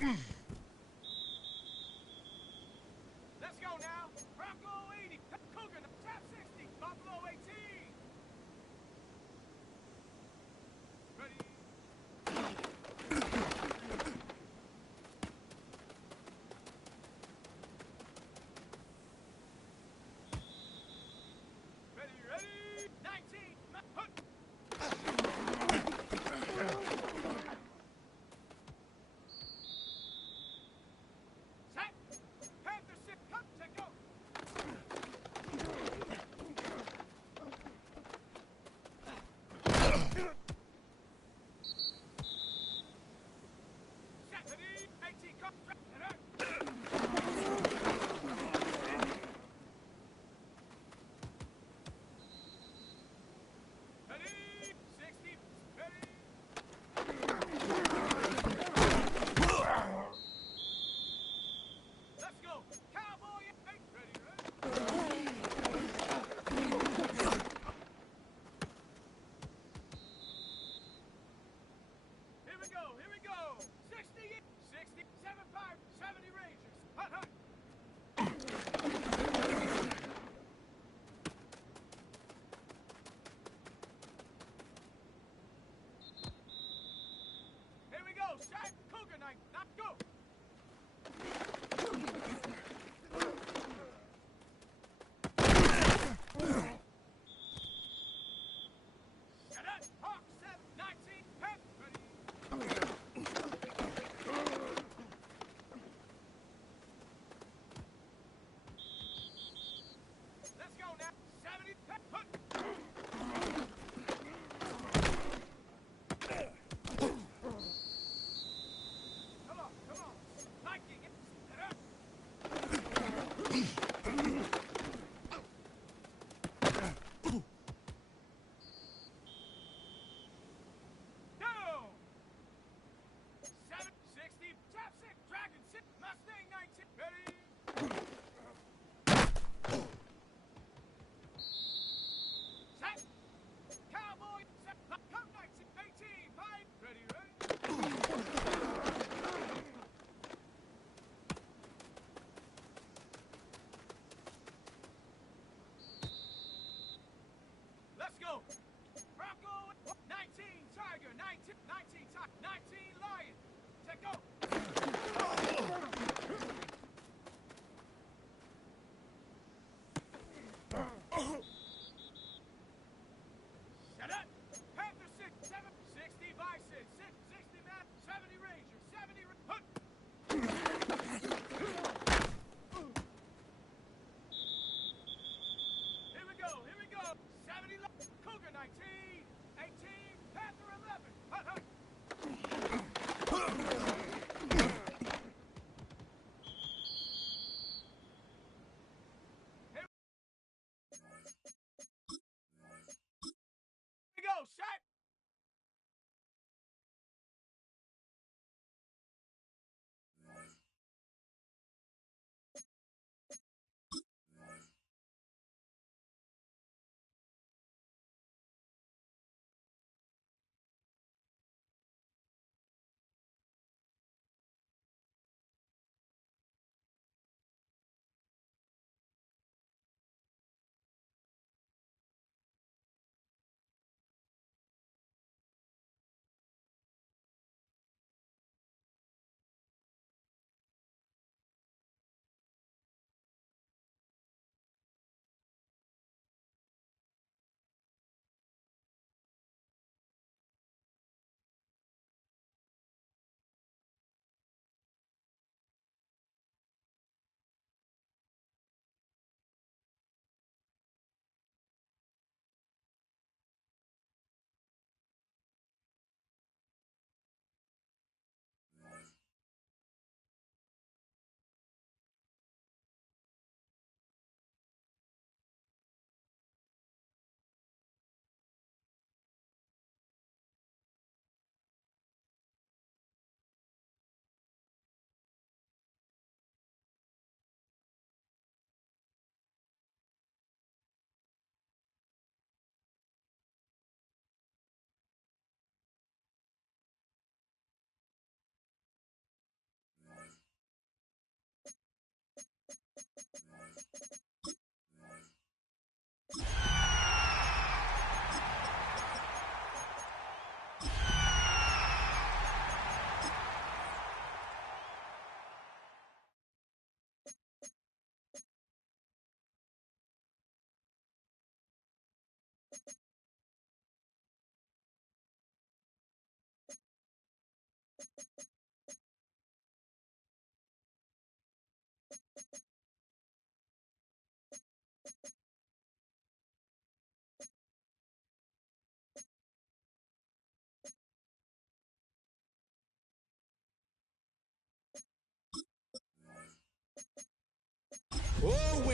Let's go now. Bronco 80, Cougar, top 60, Buffalo 18. Ready? Ready? 19.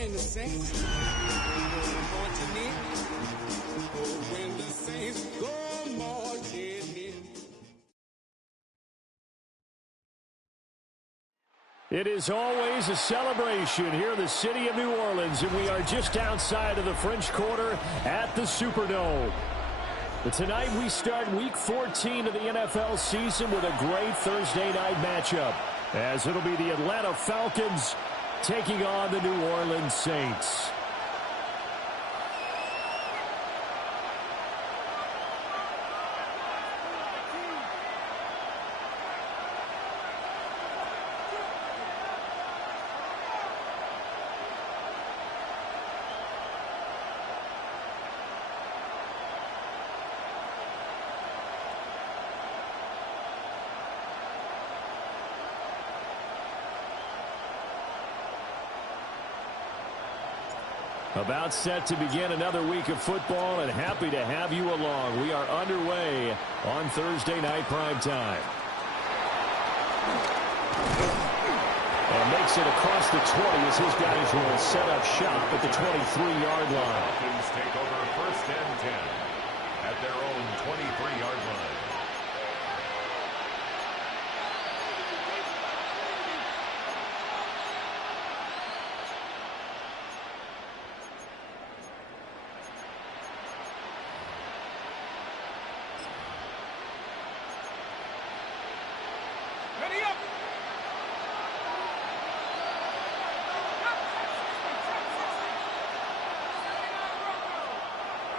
when the Saints go marching in. Oh, when the Saints go marching in. It is always a celebration here in the city of New Orleans, and we are just outside of the French Quarter at the Superdome. But tonight we start Week 14 of the NFL season with a great Thursday night matchup, as it'll be the Atlanta Falcons taking on the New Orleans Saints. About set to begin another week of football, and happy to have you along. We are underway on Thursday night primetime. And makes it across the 20 as his guys will set up shop at the 23-yard line. Falcons take over first and 10 at their own 23-yard line.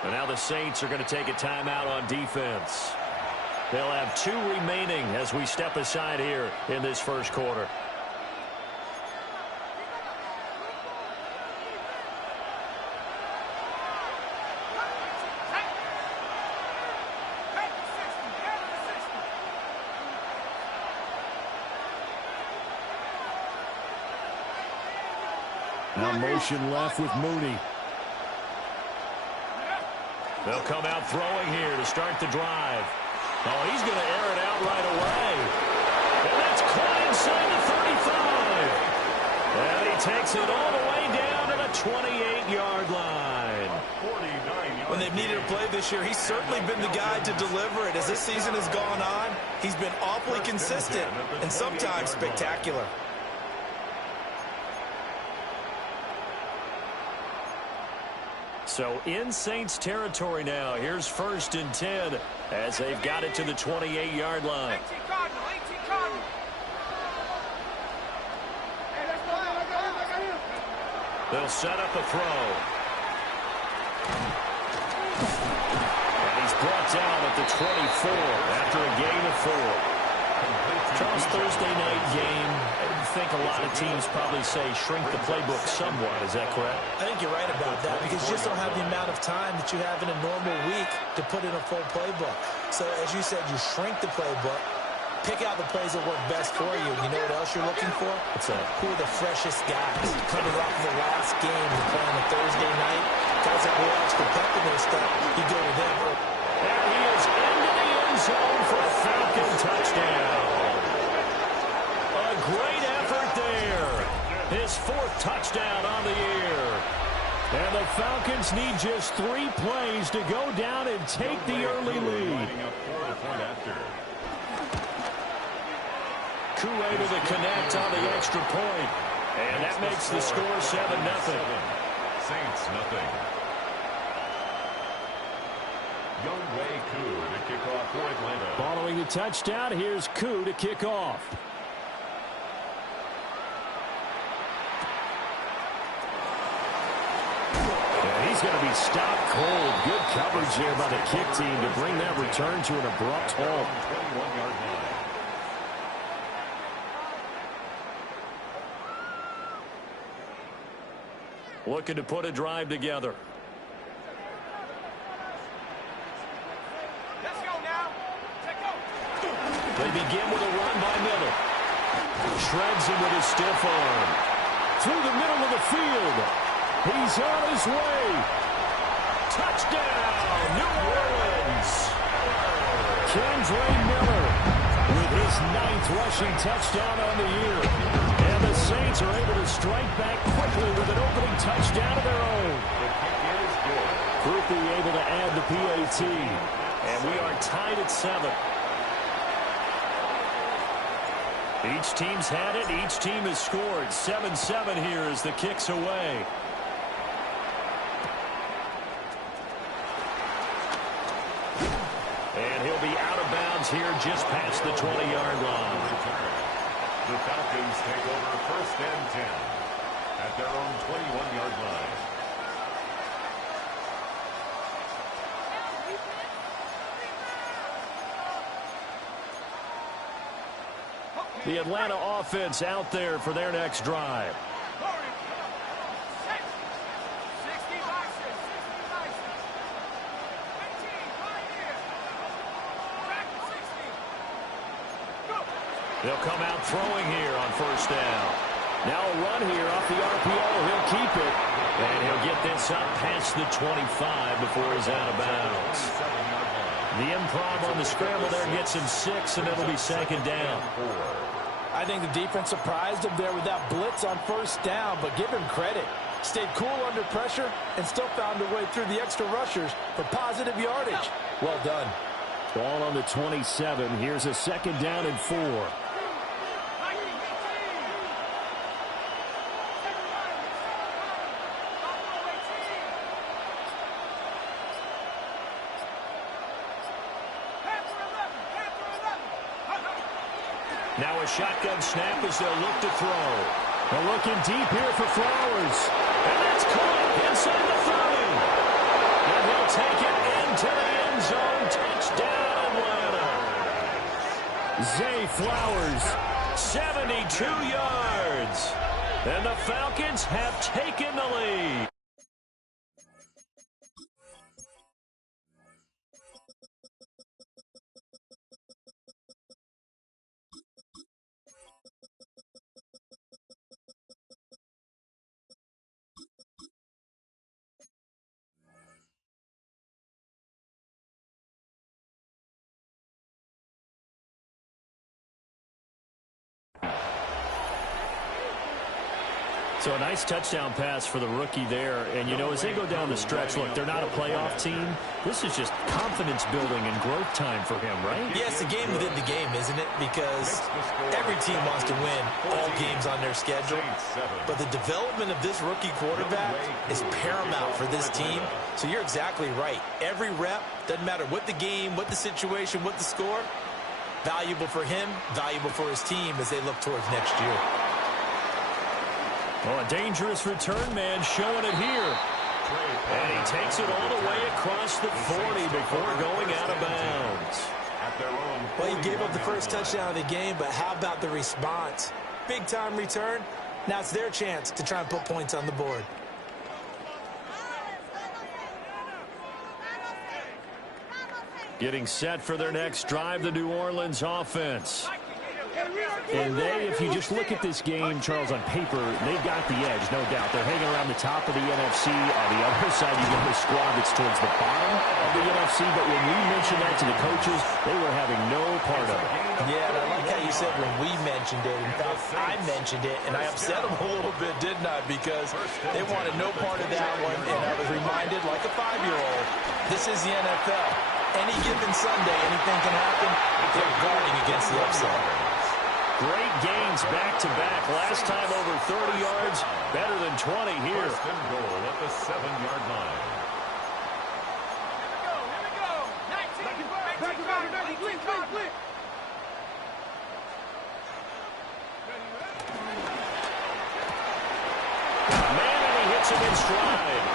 And now the Saints are going to take a timeout on defense. They'll have 2 remaining as we step aside here in this first quarter. Now motion left with Mooney. They'll come out throwing here to start the drive. Oh, he's going to air it out right away. And that's caught inside the 35. And he takes it all the way down to the 28-yard line. When they've needed a play this year, he's certainly been the guy to deliver it. As this season has gone on, he's been awfully consistent and sometimes spectacular. So in Saints territory now. Here's first and 10 as they've got it to the 28-yard line. 18 Cardinal, 18 Cardinal. Hey, let's go. I got him. They'll set up a throw. And he's brought down at the 24 after a gain of 4. Charles, Thursday night game, I think a lot of teams probably say shrink the playbook somewhat. Is that correct? I think you're right about that because you just don't have the amount of time that you have in a normal week to put in a full playbook. So as you said, you shrink the playbook, pick out the plays that work best for you. You know what else you're looking for? What's that? Who are the freshest guys coming off of the last game to play on a Thursday night? Guys that will extra pep in their step, you go with them. There he is into the end zone for a Falcon touchdown. A great effort there. His 4th touchdown on the year. And the Falcons need just 3 plays to go down and take the early lead. Koo able to connect on the extra point. And that makes the score 7-0. Saints nothing. Younghoe Koo to kick off for Atlanta. Following the touchdown, here's Koo to kick off. And he's going to be stopped cold. Good coverage there by the kick team to bring that return to an abrupt halt. 21-yard line. Looking to put a drive together. Let's go now. Let's go. They begin with a run by Miller. Shreds him with his stiff arm. Through the middle of the field. He's on his way. Touchdown, New Orleans. Kendre Miller with his 9th rushing touchdown on the year. And the Saints are able to strike back quickly with an opening touchdown of their own. The kick is good. Krupe able to add the PAT. And we are tied at 7. Each team's had it. Each team has scored. 7-7 here as the kick's away. And he'll be out of bounds here just past the 20-yard line. The Falcons take over first and 10 at their own 21-yard line. The Atlanta offense out there for their next drive. They'll come out throwing here on first down. Now a run here off the RPO. He'll keep it. And he'll get this up past the 25 before he's out of bounds. The improv on the scramble there gets him 6, and it'll be second down. I think the defense surprised him there with that blitz on first down, but give him credit. Stayed cool under pressure and still found a way through the extra rushers for positive yardage. Well done. Ball on the 27. Here's a second down and 4. Now a shotgun snap as they'll look to throw. They're looking deep here for Flowers. And that's caught inside the 30. And he'll take it into the end zone. Touchdown, Atlanta. Zay Flowers, 72 yards. And the Falcons have taken the lead. So a nice touchdown pass for the rookie there. And, you know, as they go down the stretch, look, they're not a playoff team. This is just confidence building and growth time for him, right? Yeah, it's the game within the game, isn't it? Because every team wants to win all games on their schedule. But the development of this rookie quarterback is paramount for this team. So you're exactly right. Every rep, doesn't matter what the game, what the situation, what the score, valuable for him, valuable for his team as they look towards next year. Oh, a dangerous return man showing it here. And he takes it all the way across the 40 before going out of bounds. Well, he gave up the first touchdown of the game, but how about the response? Big-time return. Now it's their chance to try and put points on the board. Getting set for their next drive, the New Orleans offense. And they, if you just look at this game, Charles, on paper, they've got the edge, no doubt. They're hanging around the top of the NFC. On the other side, you've got a squad that's towards the bottom of the NFC. But when we mentioned that to the coaches, they were having no part of it. Yeah, and I like how you said when we mentioned it. In fact, I mentioned it, and I upset them a little bit, didn't I? Because they wanted no part of that one, and I was reminded, like a 5-year-old, this is the NFL. Any given Sunday, anything can happen. They're guarding against the upset. Great gains back-to-back. Last time over 30 yards, better than 20 here. First and goal at the 7-yard line. Here we go. 19. Man, and he hits him in stride.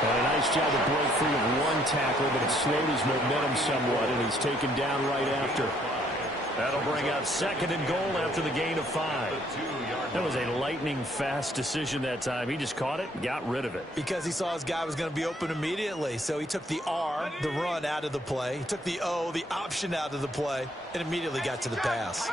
And a nice job to break free of one tackle, but it slowed his momentum somewhat, and he's taken down right after. That'll bring up second and goal after the gain of 5. That was a lightning-fast decision that time. He just caught it and got rid of it. Because he saw his guy was going to be open immediately. So he took the R, the run, out of the play. He took the O, the option, out of the play, and immediately got to the pass.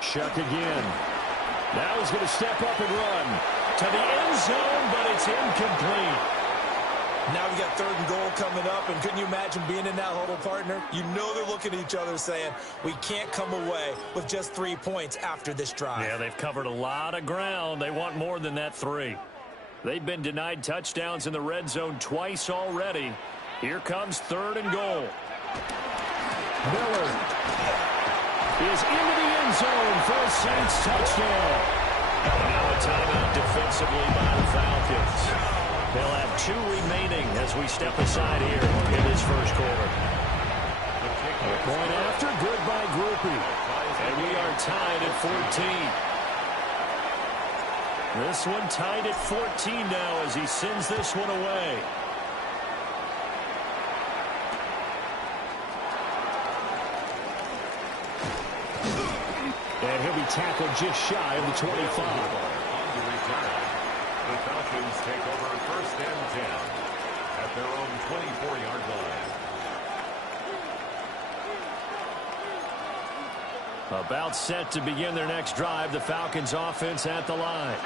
Shuck again. Now he's going to step up and run to the end zone, but it's incomplete. Now we got 3rd and goal coming up, and couldn't you imagine being in that huddle, partner? You know they're looking at each other saying, we can't come away with just 3 points after this drive. Yeah, they've covered a lot of ground. They want more than that 3. They've been denied touchdowns in the red zone twice already. Here comes 3rd and goal. Miller is into the end zone for a Saints touchdown. Now a timeout defensively by the Falcons. They'll have 2 remaining as we step aside here in this first quarter. A point after, good by Grupe. And we are tied at 14. This one tied at 14 now as he sends this one away. And he'll be tackled just shy of the 25. The Falcons take over 1st and 10 at their own 24-yard line. About set to begin their next drive, the Falcons offense at the line.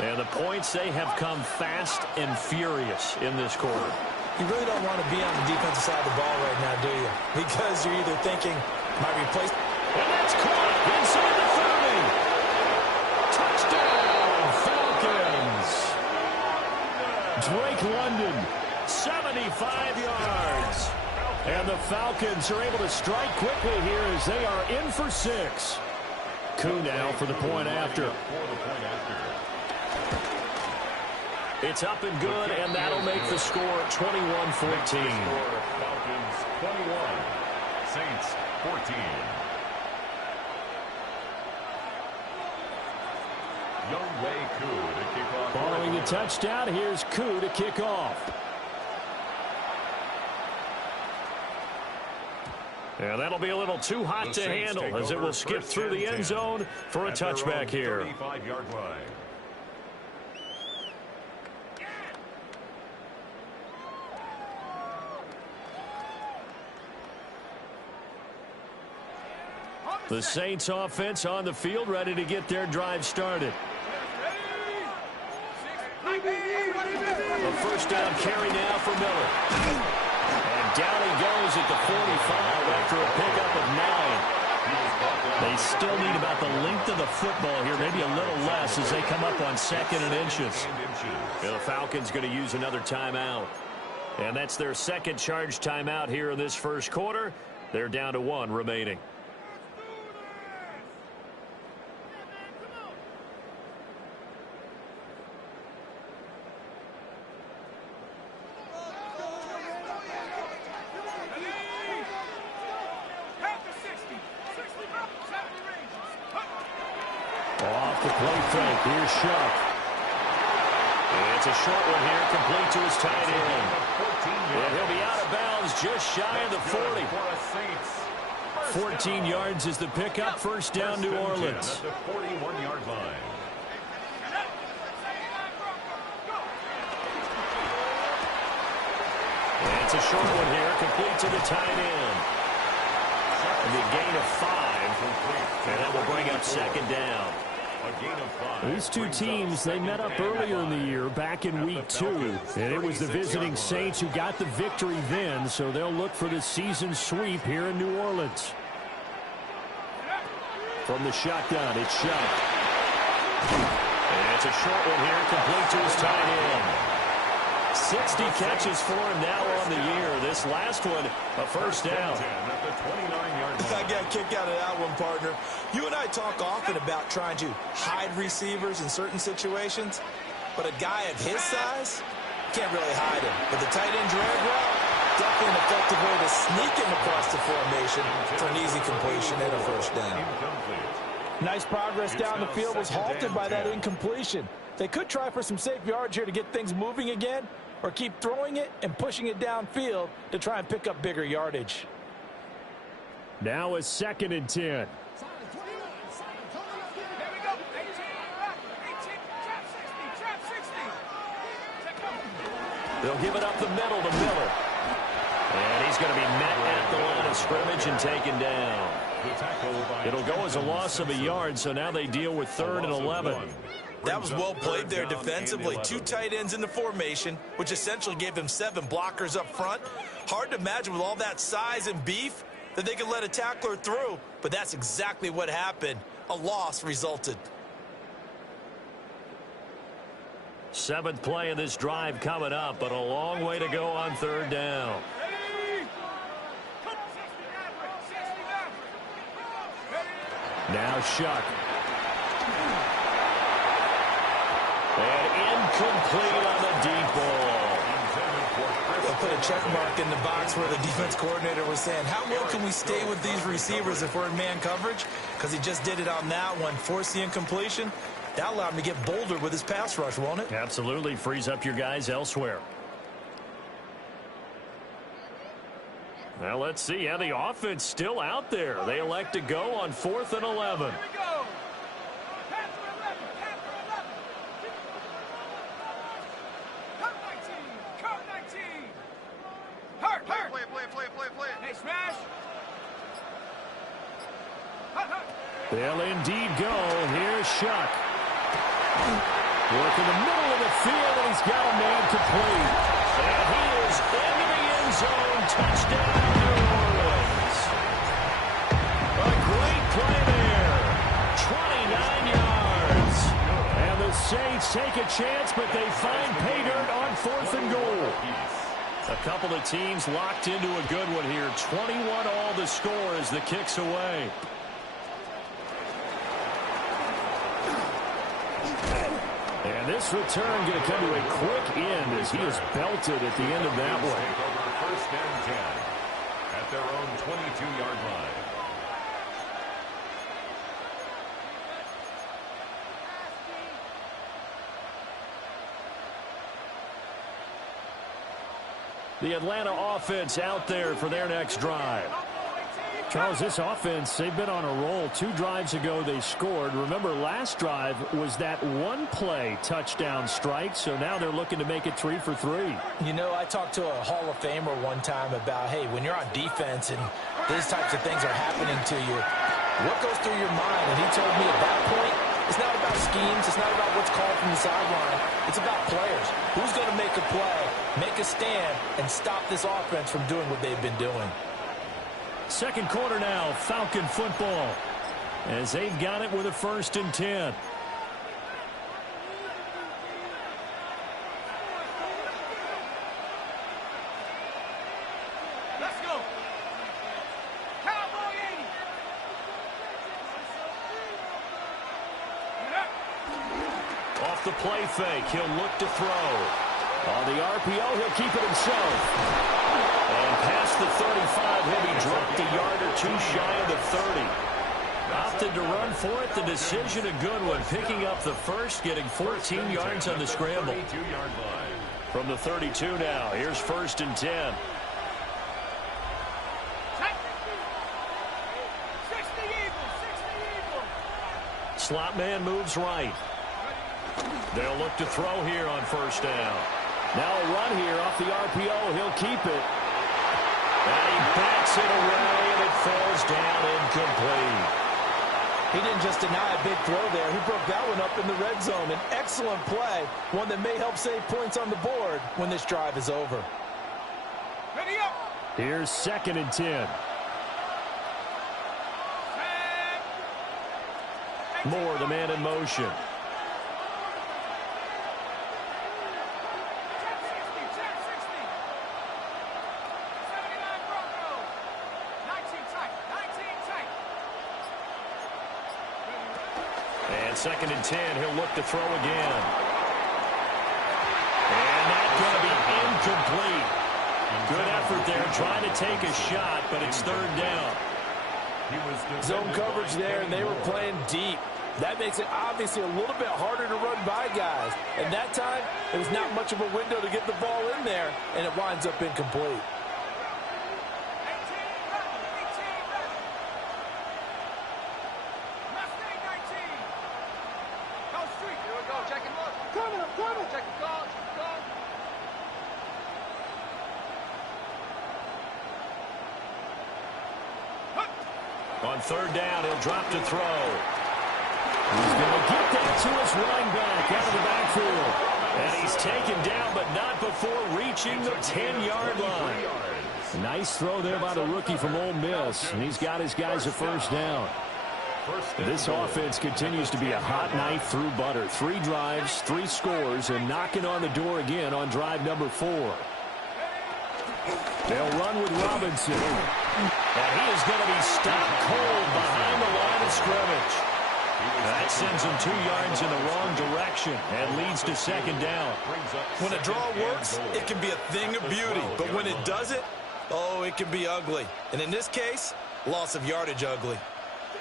And the points, they have come fast and furious in this quarter. You really don't want to be on the defensive side of the ball right now, do you? Because you're either thinking, might replace... And that's caught inside the 30. Touchdown, Falcons. Drake London, 75 yards. And the Falcons are able to strike quickly here as they are in for 6. Koo now for the point after. It's up and good, and that'll make the score 21-14. Falcons 21, Saints 14. Younghoe Koo to kick off. Following the touchdown, here's Koo to kick off. And that'll be a little too hot to handle as it will skip through the end zone for a touchback here. 35-yard line. The Saints offense on the field, ready to get their drive started. A first down carry now for Miller. And down he goes at the 45 after a pickup of 9. They still need about the length of the football here, maybe a little less as they come up on 2nd and inches. And the Falcons going to use another timeout. And that's their second charge timeout here in this first quarter. They're down to 1 remaining. Off the play fake. Here's Shuck. It's a short one here, complete to his tight end. And he'll be out of bounds just shy of the 40. 14 yards is the pickup. First down, New Orleans. At the 41-yard line. And it's a short one here, complete to the tight end. And the gain of 5. And that will bring up 2nd down. These two teams, they met up earlier in the year, back in week 2. And it was the visiting Saints who got the victory then, so they'll look for the season sweep here in New Orleans. From the shotgun, it's Shuck. And it's a short one here, complete to his tight end. 60 catches for him now on the year. This last one, a first down. I got a kick out of that one, partner. You and I talk often about trying to hide receivers in certain situations, but a guy of his size can't really hide him. But the tight end drag route, definitely an effective way to sneak him across the formation for an easy completion and a first down. Nice progress down the field was halted by that incompletion. They could try for some safe yards here to get things moving again, or keep throwing it and pushing it downfield to try and pick up bigger yardage. Now a 2nd and 10. They'll give it up the middle to Miller. And he's going to be met at the line of scrimmage and taken down. It'll go as a loss of a yard, so now they deal with 3rd and 11. That was well played there defensively. 2 tight ends in the formation, which essentially gave him 7 blockers up front. Hard to imagine with all that size and beef that they could let a tackler through, but that's exactly what happened. A loss resulted. 7th play of this drive coming up, but a long way to go on 3rd down. Now Shuck. And incomplete on the deep ball. They'll put a check mark in the box where the defense coordinator was saying, how well can we stay with these receivers if we're in man coverage? Because he just did it on that one, forced the incompletion. That allowed him to get bolder with his pass rush, won't it? Absolutely. Frees up your guys elsewhere. Now let's see how the offense still out there. They elect to go on 4th and 11. Here we go. Panther 11. Cut 19. Cut 19. Hurt. Play. Hey, smash. Hut. They'll indeed go. Here's Shuck. Work in the middle of the field, and he's got a man complete. And he is into the end zone. Touchdown, New Orleans. A great play there. 29 yards. And the Saints take a chance, but they find pay dirt on 4th and goal. A couple of teams locked into a good one here. 21-all the score as the kick's away. And this return going to come to a quick end as he is belted at the end of that one. Take over 1st and 10 at their own 22-yard line. The Atlanta offense out there for their next drive. Charles, this offense, they've been on a roll. 2 drives ago, they scored. Remember, last drive was that 1-play touchdown strike, so now they're looking to make it 3 for 3. You know, I talked to a Hall of Famer one time about, hey, when you're on defense and these types of things are happening to you, what goes through your mind? And he told me at that point, it's not about schemes. It's not about what's called from the sideline. It's about players. Who's going to make a play, make a stand, and stop this offense from doing what they've been doing? 2nd quarter now, Falcon football, as they've got it with a 1st and 10. Let's go. Cowboy 80. Off the play fake, he'll look to throw. On the RPO, he'll keep it himself. And past the 35, he'll be dropped a yard or 2 shy of the 30. Opted to run for it. The decision a good one. Picking up the first, getting 14 yards on the scramble. 32-yard line. From the 32 now, here's 1st and 10. 60 Eagles. Slot man moves right. They'll look to throw here on 1st down. Now a run here off the RPO. He'll keep it. And he backs it away, and it falls down incomplete. He didn't just deny a big throw there. He broke that one up in the red zone. An excellent play, one that may help save points on the board when this drive is over. Ready up. Here's 2nd and 10. Moore, the man in motion. And 2nd and 10, he'll look to throw again. And that's going to be incomplete. Good effort there, trying to take a shot, but it's 3rd down. Zone coverage there, and they were playing deep. That makes it obviously a little bit harder to run by guys. And that time, it was not much of a window to get the ball in there, and it winds up incomplete. On 3rd down, he'll drop to throw. He's going to get that to his running back out of the backfield. And he's taken down, but not before reaching the 10-yard line. Nice throw there by the rookie from Ole Miss. And he's got his guys a first down. This offense continues to be a hot knife through butter. 3 drives, 3 scores, and knocking on the door again on drive number 4. They'll run with Robinson. And he is going to be stopped cold behind the line of scrimmage. That sends him 2 yards in the wrong direction and leads to second down. When a draw works, it can be a thing of beauty. But when it doesn't, oh, it can be ugly. And in this case, loss of yardage ugly.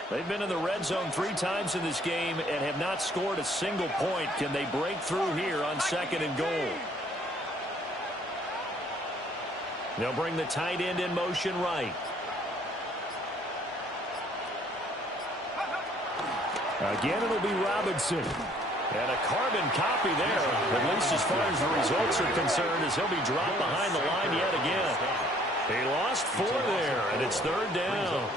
They've been in the red zone 3 times in this game and have not scored a single point. Can they break through here on second and goal? They'll bring the tight end in motion right. Again, it'll be Robinson. And a carbon copy there, at least as far as the results are concerned, as he'll be dropped behind the line yet again. He lost 4 there, and it's third down.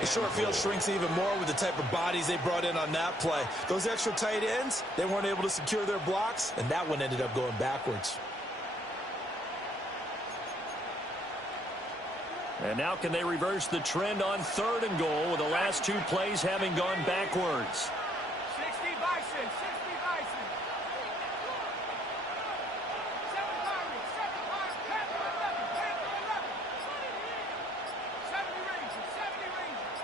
The short field shrinks even more with the type of bodies they brought in on that play. Those extra tight ends, they weren't able to secure their blocks, and that one ended up going backwards. And now can they reverse the trend on third and goal with the last 2 plays having gone backwards? 60 Bison, 60 Bison. 7 Pirates, 7 Pirates, Panther 11, Panther 11. 70 Rangers, 70 Rangers.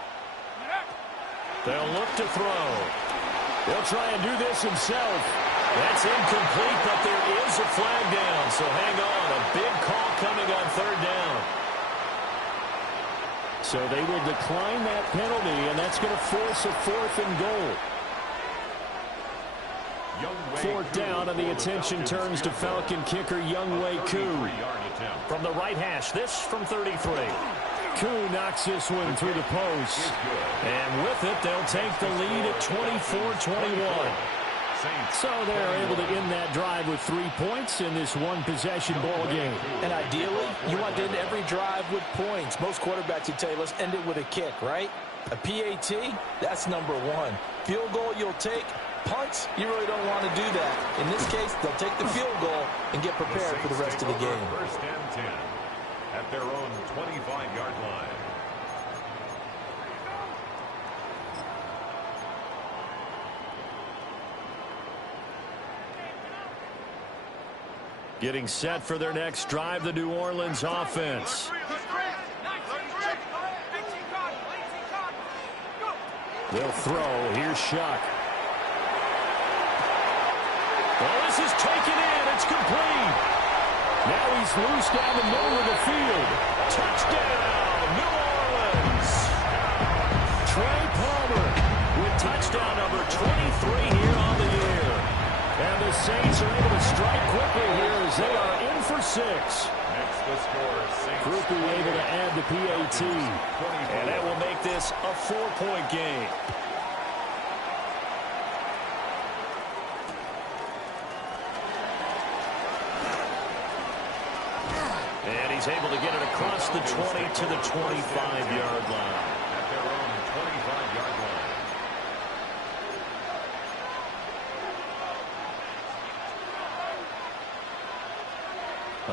They'll look to throw. He'll try and do this himself. That's incomplete, but there is a flag down, so hang on. A big call coming on third down. So they will decline that penalty, and that's going to force a 4th and goal. 4th down, and the attention turns to Falcon kicker Younghoe Koo. From the right hash, this from 33. Koo knocks this one through the post. And with it, they'll take the lead at 24-21. So they're able to end that drive with 3 points in this one-possession ball game. And ideally, you want to end every drive with points. Most quarterbacks would tell you, let's end it with a kick, right? A PAT, that's number 1. Field goal you'll take. Punts, you really don't want to do that. In this case, they'll take the field goal and get prepared for the rest of the game. First and 10 at their own 25-yard line. Getting set for their next drive, the New Orleans offense. They'll throw. Here's Shuck. Well, this is taken in. It's complete. Now he's loose down the middle of the field. Touchdown, New Orleans. Trey Palmer with touchdown number 23 here on the year. And the Saints are able to strike quickly here as they are in for 6. Next the score, Saints. Groupie able to add the PAT. And that will make this a 4-point game. And he's able to get it across the 20 to the 25-yard line. At their own 25-yard line.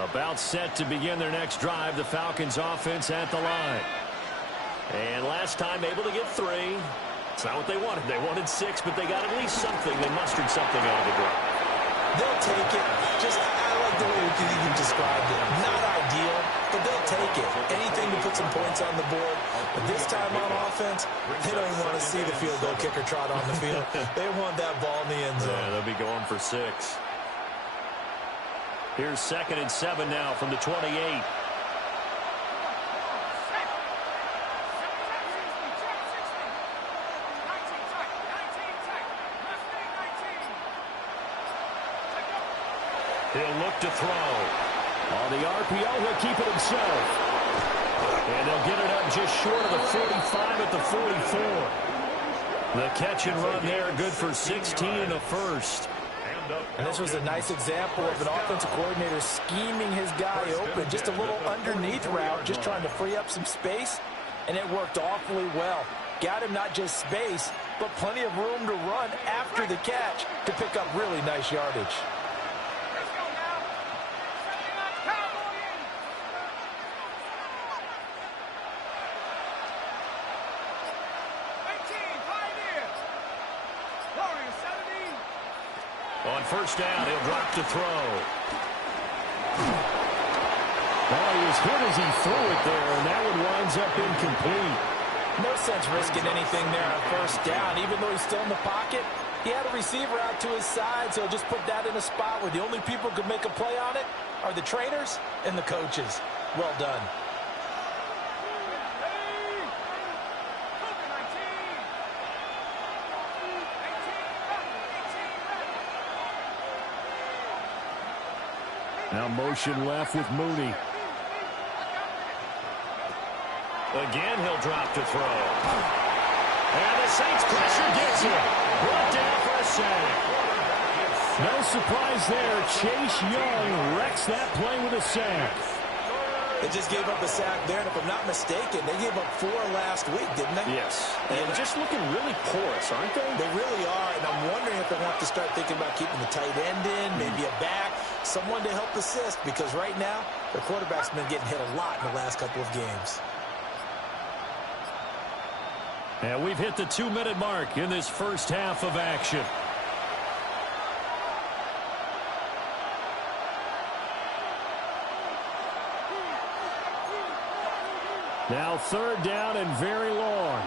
About set to begin their next drive, the Falcons offense at the line. And last time able to get 3. It's not what they wanted. They wanted 6, but they got at least something. They mustered something out of the drive. They'll take it. Just, I like the way you described it. Not ideal, but they'll take it. Anything to put some points on the board. But this time on offense, they don't even want to see the field goal kicker trot on the field. They want that ball in the end zone. Yeah, they'll be going for 6. Here's 2nd and 7 now from the 28. He'll look to throw. On the RPO, he'll keep it himself. And they'll get it up just short of the 45 at the 44. The catch and run there, good for 16 and a first. And this was a nice example of an offensive coordinator scheming his guy open. Just a little underneath route, just trying to free up some space, and it worked awfully well. Got him not just space, but plenty of room to run after the catch to pick up really nice yardage. Let's go now. Setting up Cowboy 80. 18, Pioneer. Warriors 70. On first down, he'll drop to throw. Well, he was hit as he threw it there, and that one winds up incomplete. No sense risking anything there on first down. Even though he's still in the pocket, he had a receiver out to his side, so he'll just put that in a spot where the only people who can make a play on it are the trainers and the coaches. Well done. Cougar 19. 18, Now motion left with Mooney. Again, he'll drop to throw. And the Saints pressure gets him. Brought down for a sack. No surprise there. Chase Young wrecks that play with a sack. They just gave up a sack there, and if I'm not mistaken, they gave up 4 last week, didn't they? Yes. And just looking really porous, aren't they? They really are, and I'm wondering if they're going to have to start thinking about keeping the tight end in, maybe a back, someone to help assist, because right now, their quarterback's been getting hit a lot in the last couple of games. And we've hit the 2-minute mark in this first half of action. Now third down and very long.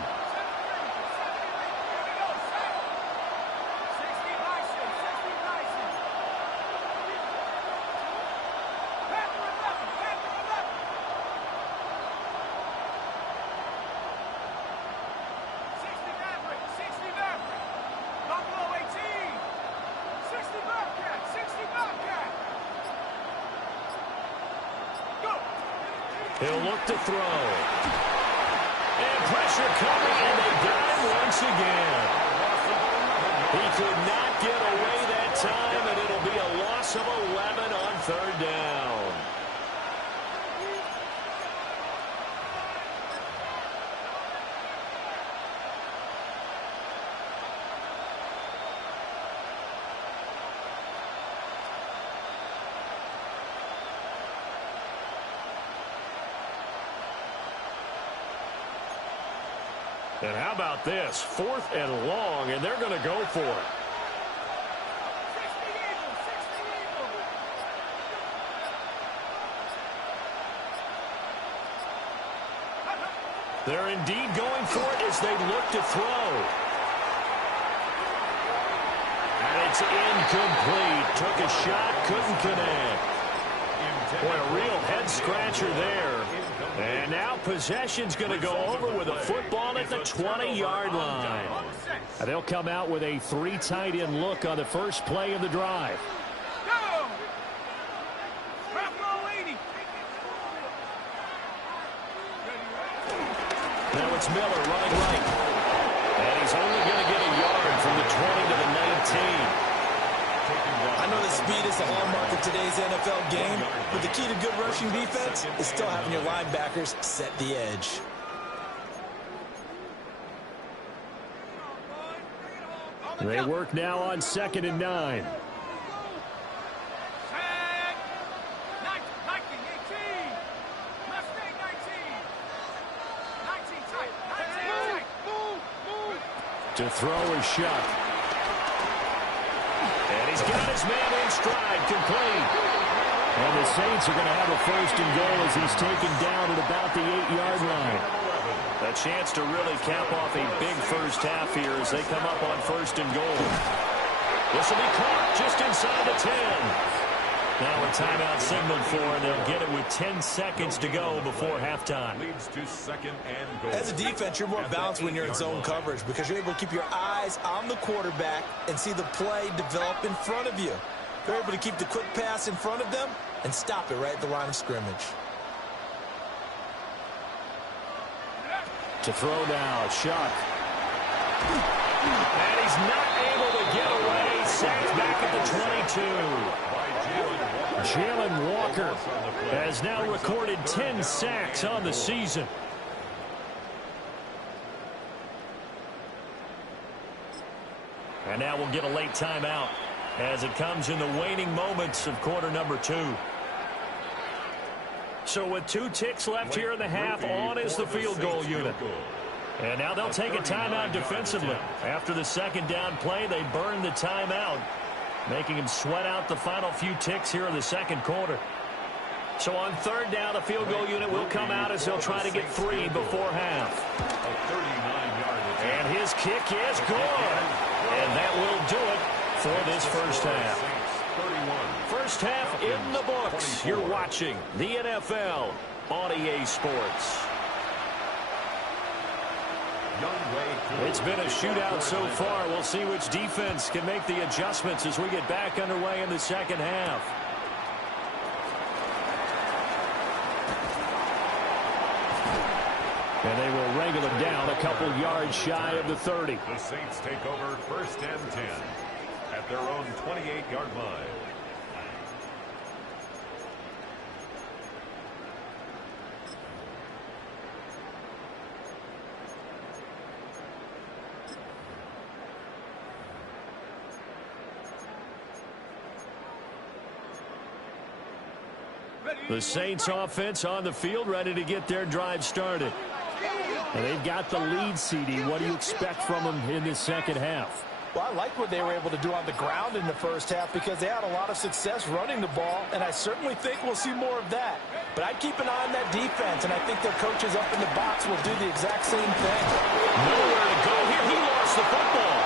60 Bobcat, 60 Bobcat. Go. He'll look to throw. And pressure coming, and they got him once again. He could not get away that time, and it'll be a loss of 11 on third down. And how about this? 4th and long, and they're going to go for it. 60 Eagles, 60 Eagles. They're indeed going for it as they look to throw. And it's incomplete. Took a shot, couldn't connect. Boy, a real head-scratcher there. And now possession's going to go over with a football at the 20-yard line. And they'll come out with a 3 tight end look on the first play of the drive. Go. Buffalo 80. Now it's Miller running right. And he's only going to get a yard from the 20 to the 19. I know that speed is the hallmark of today's NFL game, but the key to good rushing defense is still having your linebackers set the edge. They work now on 2nd and 9. Tag. 19, 18. Mustang 19. 19 tight. 19 tight. Move. To throw is Shuck. And he's got his man in stride, complete. And the Saints are going to have a 1st and goal as he's taken down at about the 8-yard line. A chance to really cap off a big first half here as they come up on 1st and goal. This will be caught just inside the 10. Now a timeout signaled for, and they'll get it with 10 seconds to go before halftime. Leads to 2nd and goal. As a defense, you're more balanced when you're in zone coverage because you're able to keep your eyes on the quarterback and see the play develop in front of you. You're able to keep the quick pass in front of them and stop it right at the line of scrimmage. To throw now, Shuck. And he's not able to get away. Sacked back at the 22. Jalen Walker has now recorded 10 sacks on the season. And now we'll get a late timeout as it comes in the waning moments of quarter number 2. So with 2 ticks left here in the half, on is the field goal unit. And now they'll take a timeout defensively. After the second down play, they burn the timeout, making him sweat out the final few ticks here in the second quarter. So on third down, the field goal unit will come out as they'll try to get 3 before half. And his kick is good. And that will do it for this first half. First half in the books. You're watching the NFL on EA Sports. It's been a shootout so far. We'll see which defense can make the adjustments as we get back underway in the second half. And they will wrangle it down a couple yards shy of the 30. The Saints take over first and 10 at their own 28-yard line. The Saints offense on the field, ready to get their drive started. And they've got the lead, CD. What do you expect from them in this second half? Well, I like what they were able to do on the ground in the first half because they had a lot of success running the ball, and I certainly think we'll see more of that. But I'd keep an eye on that defense, and I think their coaches up in the box will do the exact same thing. Nowhere to go here. He lost the football.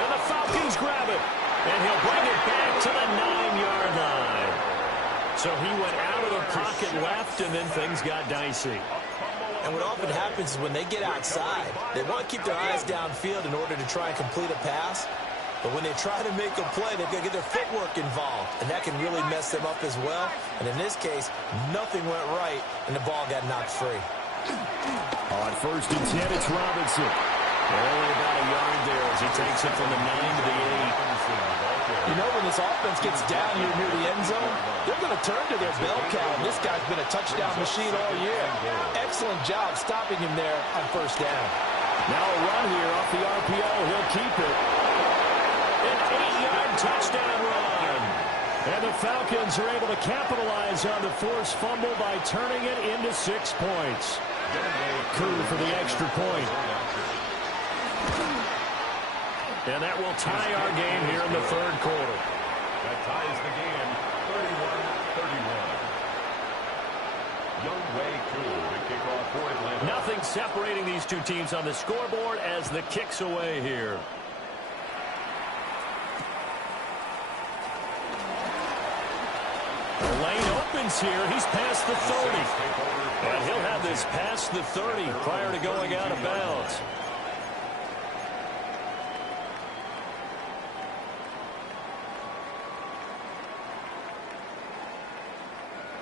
And the Falcons grab it. And he'll bring it back to the 9-yard line. So he went out of the pocket left, and then things got dicey. And what often happens is when they get outside, they want to keep their eyes downfield in order to try and complete a pass. But when they try to make a play, they've got to get their footwork involved, and that can really mess them up as well. And in this case, nothing went right, and the ball got knocked free. On first and 10, it's Robinson. Only about a yard there as he takes it from the 9 to the 8. You know, when this offense gets down here near the end zone, they're going to turn to their bell cow. And this guy's been a touchdown machine all year. Excellent job stopping him there on first down. Now a run here off the RPO. He'll keep it. An 8-yard touchdown run. And the Falcons are able to capitalize on the forced fumble by turning it into 6 points. Coup for the extra point. And that will tie our game here in the third quarter. That ties the game, 31-31. Younghoe Koo to kick off for Atlanta. Nothing separating these two teams on the scoreboard as the kick's away here. The lane opens here. He's past the 30. And he'll have this past the 30 prior to going out of bounds.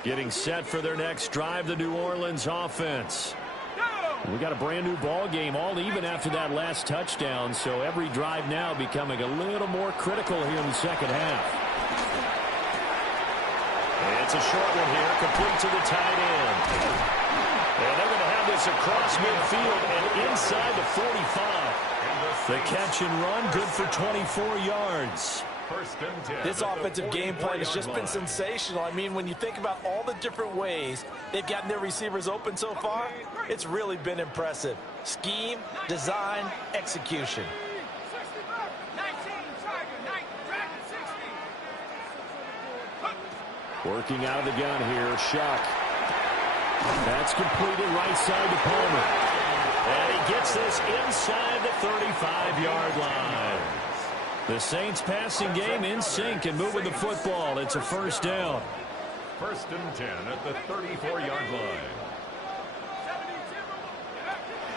Getting set for their next drive, the New Orleans offense. We got a brand new ball game, all even after that last touchdown, so every drive now becoming a little more critical here in the second half. It's a short one here, complete to the tight end. And they're going to have this across midfield and inside the 45. The catch and run, good for 24 yards. This offensive game plan has just been sensational. I mean, when you think about all the different ways they've gotten their receivers open so far, it's really been impressive. Scheme, design, execution. Working out of the gun here, Shuck. That's completed right side to Palmer. And he gets this inside the 35-yard line. The Saints passing game in sync and moving the football. It's a first down. First and 10 at the 34-yard line.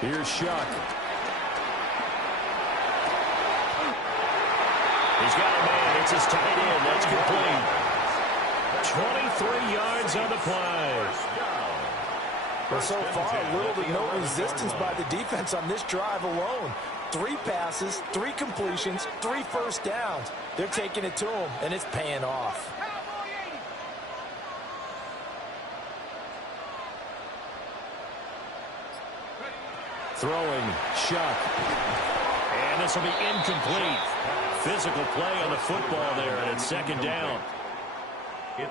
Here's Shuck. He's got a man. It's his tight end. That's complete. 23 yards on the play. Well, so far, little to no resistance by the defense on this drive alone. 3 passes, 3 completions, 3 first downs. They're taking it to him, and it's paying off. Throwing, Shuck. And this will be incomplete. Physical play on the football there, and it's second down.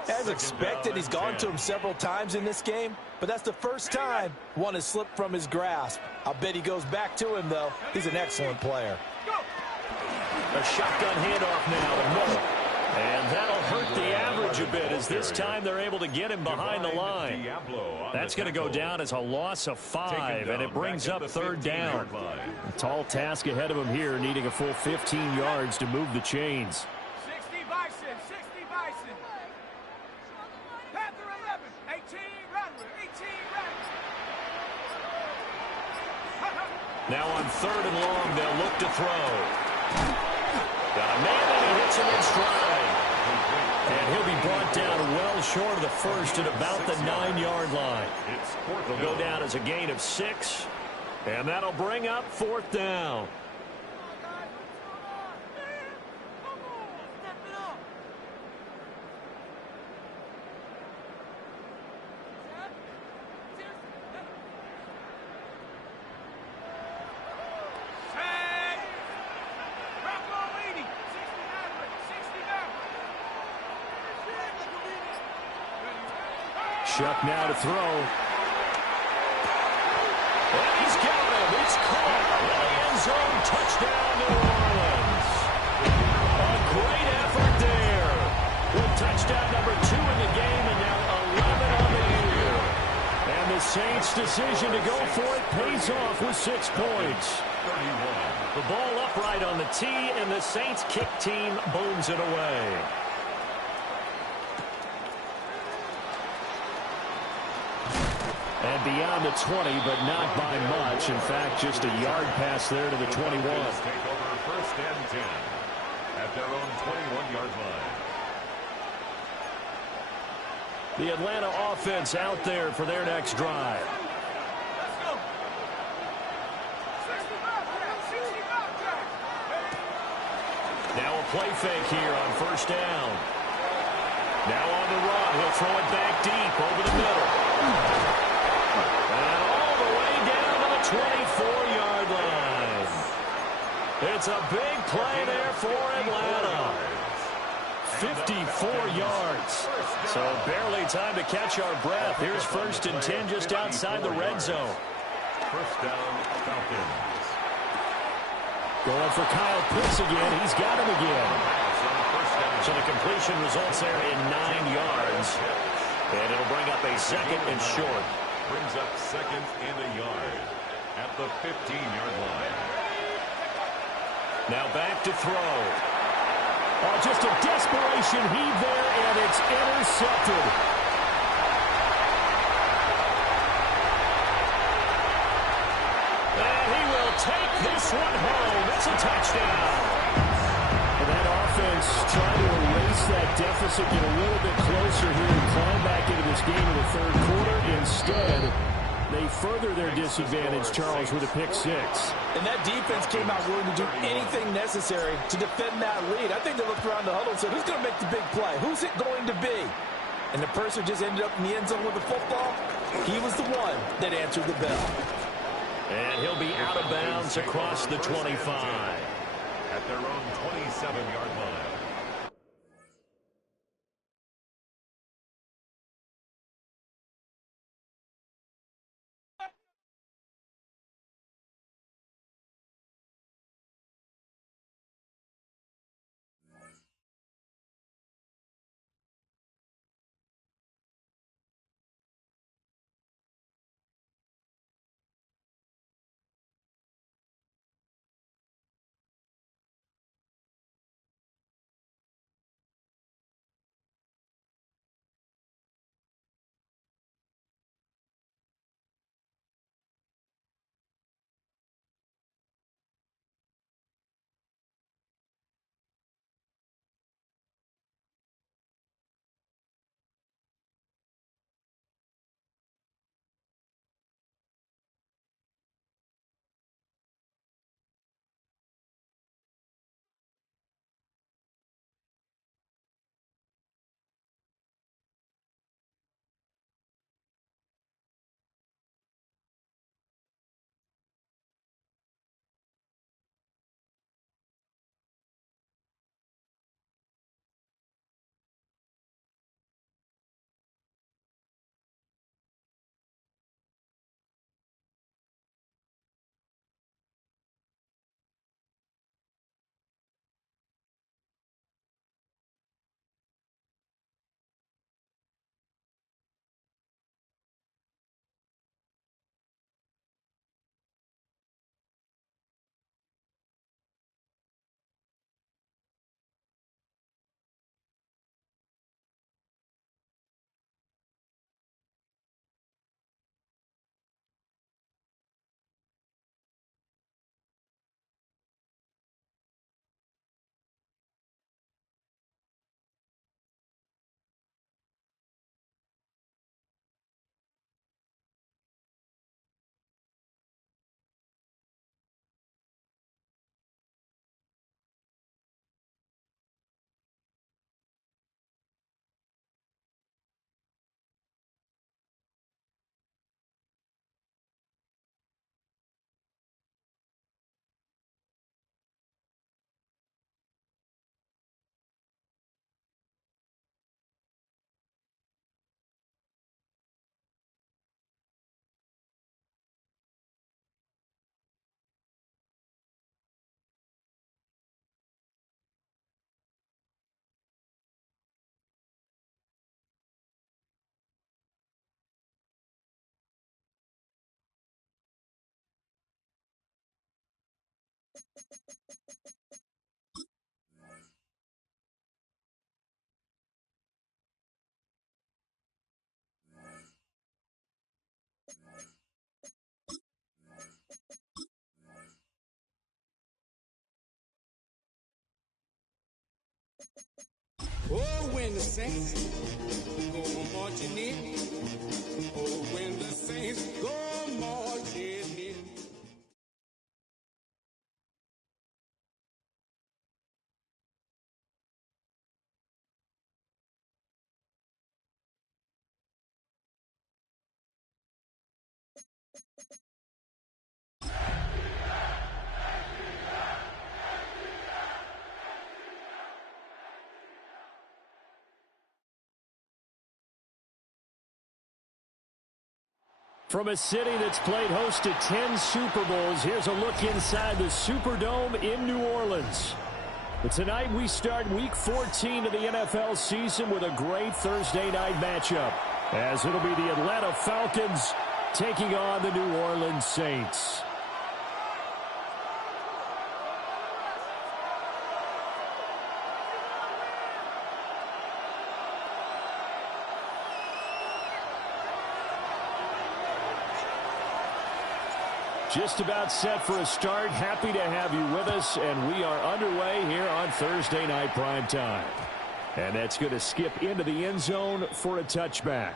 As expected, he's gone to him several times in this game, but that's the first time one has slipped from his grasp. I'll bet he goes back to him, though. He's an excellent player. A shotgun handoff now to Miller. And that'll hurt the average a bit as this time they're able to get him behind the line. That's going to go down as a loss of 5, and it brings up third down. A tall task ahead of him here, needing a full 15 yards to move the chains. 60 Bison, 60 Bison. Panther 11, 18 Rattler, 18 Rattler. Now on third and long, they'll look to throw. Got a man, and he hits him in stride. And he'll be brought down well short of the first at about the 9-yard line. It'll go down as a gain of 6, and that'll bring up fourth down. Shuck now to throw. And he's got him. It's caught in the end zone. Touchdown, New Orleans. A great effort there. With touchdown number 2 in the game and now 11 on the year. And the Saints' decision to go for it pays off with 6 points. 31. The ball upright on the tee, and the Saints kick team booms it away. And beyond the 20, but not by much. In fact, just a yard pass there to the 21. Take over first and 10 at their own 21-yard line. The Atlanta offense out there for their next drive. Let's go. 65, 65. Now a play fake here on first down. Now on the run. He'll throw it back deep over the middle. And all the way down to the 24-yard line. It's a big play there for Atlanta. 54 yards. So barely time to catch our breath. Here's first and 10 just outside the red zone. First down, Falcons. Going for Kyle Pitts again. He's got him again. So the completion results there in 9 yards. And it'll bring up a second and short. Brings up second and a yard at the 15-yard line. Now back to throw. Oh, just a desperation heave there, and it's intercepted. And he will take this one home. It's a touchdown. And that offense trying to erase that deficit, get a little bit closer here and climb back into this game in the third quarter. Instead, they further their disadvantage, Charles, with a pick 6. And that defense came out willing to do anything necessary to defend that lead. I think they looked around the huddle and said, who's going to make the big play? Who's it going to be? And the person just ended up in the end zone with the football. He was the one that answered the bell. And he'll be out of bounds across the 25. At their own 27-yard line. when the saints go marching in. Oh, when the saints go marching in. From a city that's played host to 10 Super Bowls, here's a look inside the Superdome in New Orleans. But tonight we start Week 14 of the NFL season with a great Thursday night matchup, as it'll be the Atlanta Falcons taking on the New Orleans Saints. Just about set for a start. Happy to have you with us, and we are underway here on Thursday Night Prime Time. And that's going to skip into the end zone for a touchback.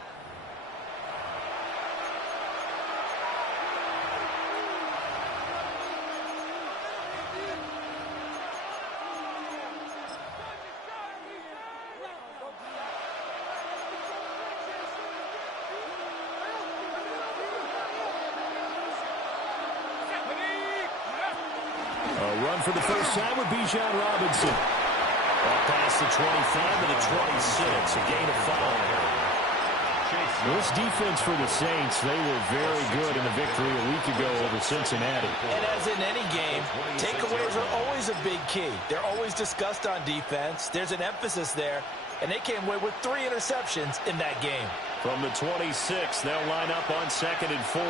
For the first time with Bijan Robinson. Ball past the 25 to the 26. A gain of 5. This defense for the Saints, they were very good in the victory a week ago over Cincinnati. And as in any game, takeaways are always a big key. They're always discussed on defense. There's an emphasis there, and they came away with 3 interceptions in that game. From the 26, they'll line up on 2nd and 4.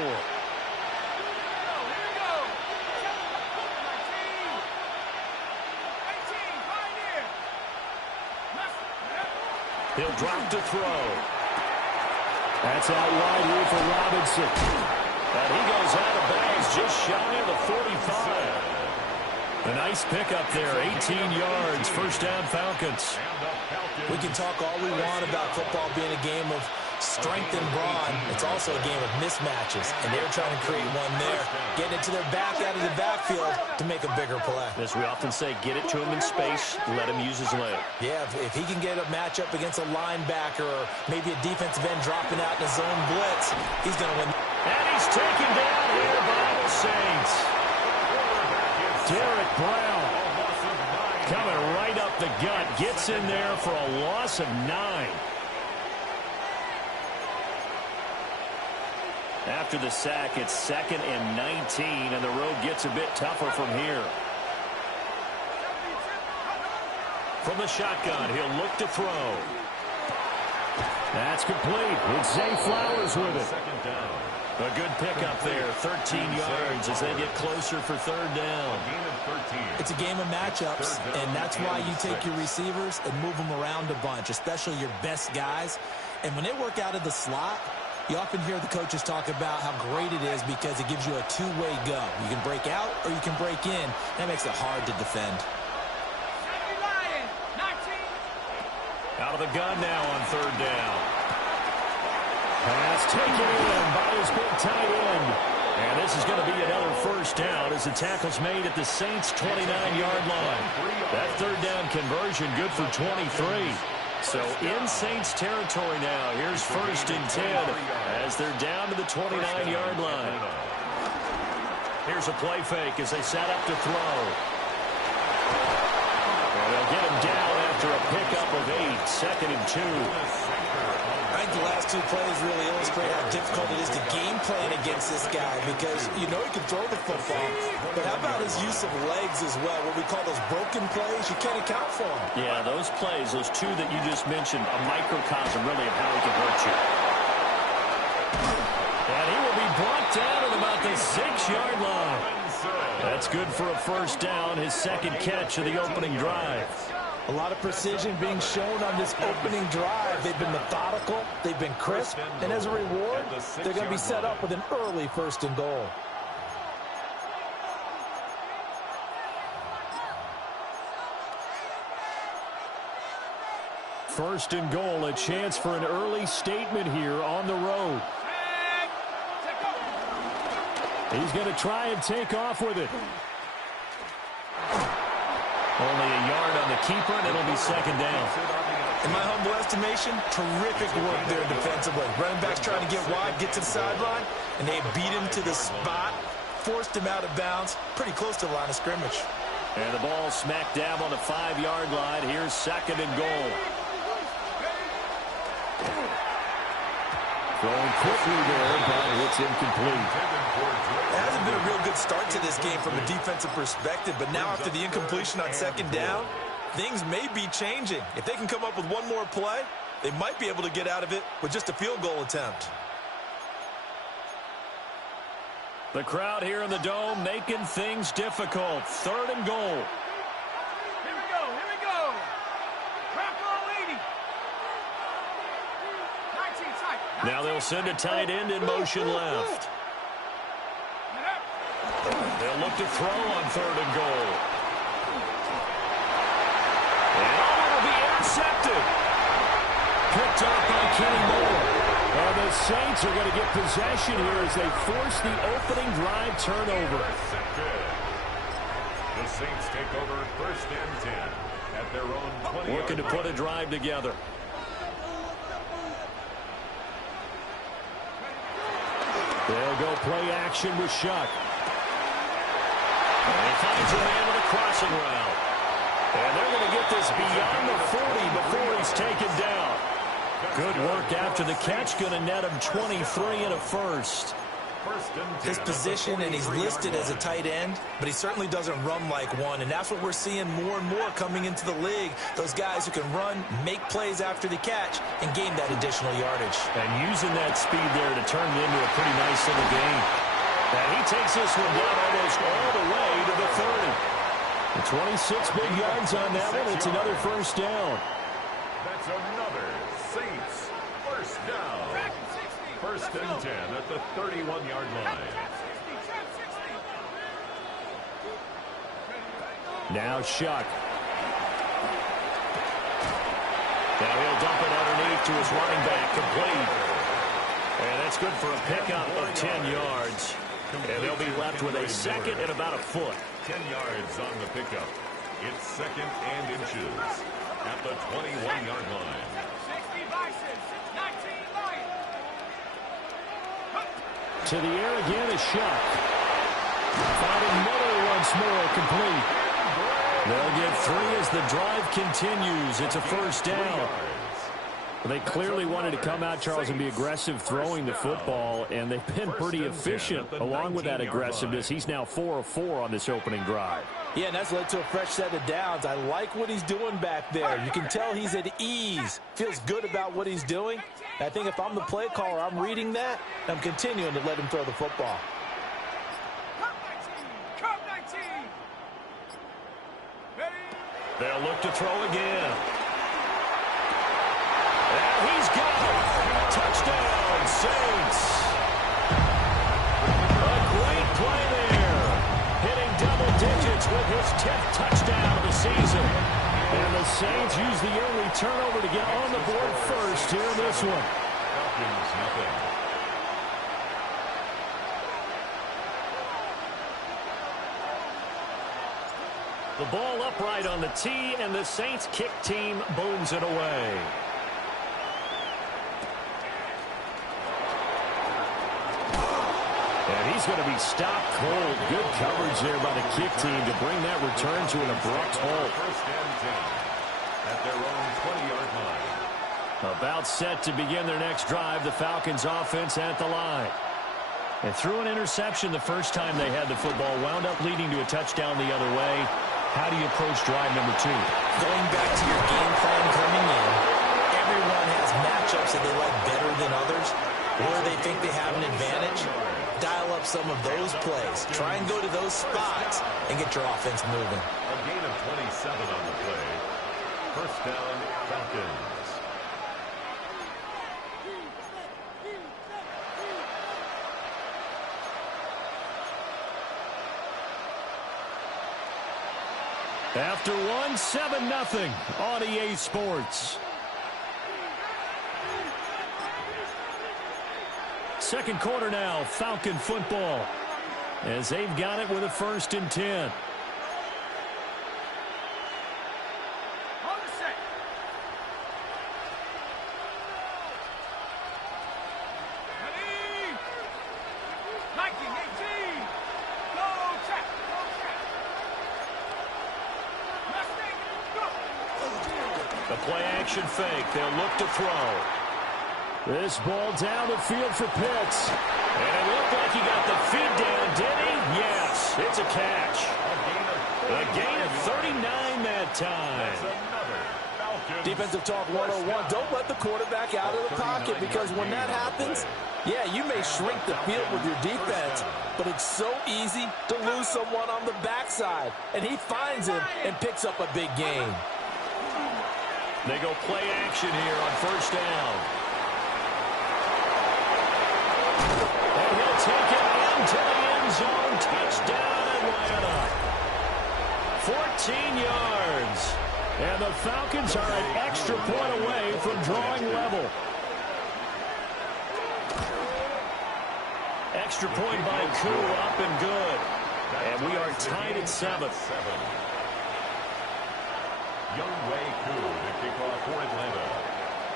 He'll drop to throw. That's out wide here for Robinson. And he goes out of bounds just shy of the 45. A nice pickup there, 18 yards, first down Falcons. We can talk all we want about football being a game of strength and brawn. It's also a game of mismatches, and they're trying to create one there, getting it to their back out of the backfield to make a bigger play. As we often say, get it to him in space, let him use his leg. Yeah, if he can get a matchup against a linebacker or maybe a defensive end dropping out in a zone blitz, he's going to win. And he's taken down here by the Saints. Derek Brown coming right up the gut, gets in there for a loss of 9. After the sack, it's 2nd and 19, and the road gets a bit tougher from here. From the shotgun, he'll look to throw. That's complete with Zay Flowers with it. Second down. A good pickup there, 13 yards as they get closer for 3rd down. It's a game of matchups, and that's why you take your receivers and move them around a bunch, especially your best guys. And when they work out of the slot, you often hear the coaches talk about how great it is because it gives you a two-way go. You can break out or you can break in. That makes it hard to defend. Out of the gun now on 3rd down. Pass taken in by his big tight end. And this is going to be another first down as the tackle's made at the Saints' 29-yard line. That 3rd down conversion good for 23. So in Saints territory now, here's 1st and 10 as they're down to the 29-yard line. Here's a play fake as they set up to throw. And they'll get him down after a pickup of 8, 2nd and 2. I think the last 2 plays really illustrate how difficult it is to game plan against this guy because you know he can throw the football, but how about his use of legs as well? What we call those broken plays, you can't account for them. Yeah, those plays, those 2 that you just mentioned, a microcosm really of how he can hurt you. And he will be brought down at about the 6-yard line. That's good for a first down, his 2nd catch of the opening drive. A lot of precision being shown on this opening drive. They've been methodical, they've been crisp, and as a reward, they're going to be set up with an early 1st and goal. first and goal. A chance for an early statement here on the road. He's going to try and take off with it. Only a yard on the keeper, and it'll be second down. In my humble estimation, terrific work there defensively. Running back's trying to get wide, get to the sideline, and they beat him to the spot, forced him out of bounds, pretty close to the line of scrimmage. And the ball smack dab on the 5-yard line. Here's second and goal. Throwing quickly there, but it's incomplete. It hasn't been a real good start to this game from a defensive perspective, but now after the incompletion on second down, things may be changing. If they can come up with one more play, they might be able to get out of it with just a field goal attempt. The crowd here in the Dome making things difficult. Third and goal. Here we go, here we go. Bronco 80. 19 tight. Now they'll send a tight end in motion left. They'll look to throw on third and goal. And it'll be intercepted. Picked off by Kenny Moore. And the Saints are going to get possession here as they force the opening drive turnover. The Saints take over first and 10 at their own 20. Working to put a drive together. They'll go play action with Shuck. And he finds a man with a crossing route. And they're going to get this beyond the 40 before he's taken down. Good work after the catch. Going to net him 23 and a first. His position, and he's listed as a tight end, but he certainly doesn't run like one, and that's what we're seeing more and more coming into the league. Those guys who can run, make plays after the catch, and gain that additional yardage. And using that speed there to turn it into a pretty nice little game. And he takes this one down almost all the way to the 30. 26 big yards on that one. It's another first down. That's another Saints first down. First and 10 at the 31-yard line. Now Shuck. Now he'll dump it underneath to his running back, complete. And that's good for a pickup of 10 yards. And they'll be left with a second and about a foot. 10 yards on the pickup. It's second and inches at the 21-yard line. 60 Bison, 19 Lions. To the air again is Shuck. Finding Miller once more, complete. They'll get 3 as the drive continues. It's a first down. They clearly wanted to come out, Charles, and be aggressive throwing the football, and they've been pretty efficient along with that aggressiveness. He's now 4 of 4 on this opening drive. Yeah, and that's led to a fresh set of downs. I like what he's doing back there. You can tell he's at ease, feels good about what he's doing. I think if I'm the play caller, I'm reading that, and I'm continuing to let him throw the football. Cup 19. They'll look to throw again. And he's got it. Touchdown, Saints. A great play there. Hitting double digits with his 10th touchdown of the season. And the Saints use the early turnover to get on the board first here in this one. Falcons, nothing. The ball upright on the tee, and the Saints kick team booms it away. And he's going to be stopped cold. Good coverage there by the kick team to bring that return to an abrupt halt. First and 10 at their own 20-yard line. About set to begin their next drive, the Falcons offense at the line. And threw an interception the first time they had the football, wound up leading to a touchdown the other way. How do you approach drive number 2? Going back to your game plan coming in, everyone has matchups that they like better than others, or they think they have an advantage. Dial up some of those plays. Try and go to those spots and get your offense moving. A gain of 27 on the play. First down, Falcons. After one, 7-0 on EA Sports. second quarter now, Falcon football, as they've got it with a 1st and 10. Hold the set. Ready? 1918. Go trap. Go trap. Mustang, go. The play action fake. They'll look to throw. This ball down the field for Pitts. And it looked like he got the feet down, did he? Yes, it's a catch. A gain of 39 that time. Defensive talk 101. Don't let the quarterback out of the pocket, because when that happens, yeah, you may shrink the field with your defense, but it's so easy to lose someone on the backside. And he finds him and picks up a big gain. They go play action here on 1st down. And he'll take it into the end zone. Touchdown, Atlanta. 14 yards. And the Falcons are an extra point away from drawing level. Extra point by Koo, up and good. And we are tied at 7. Younghoe Koo to kick off for Atlanta.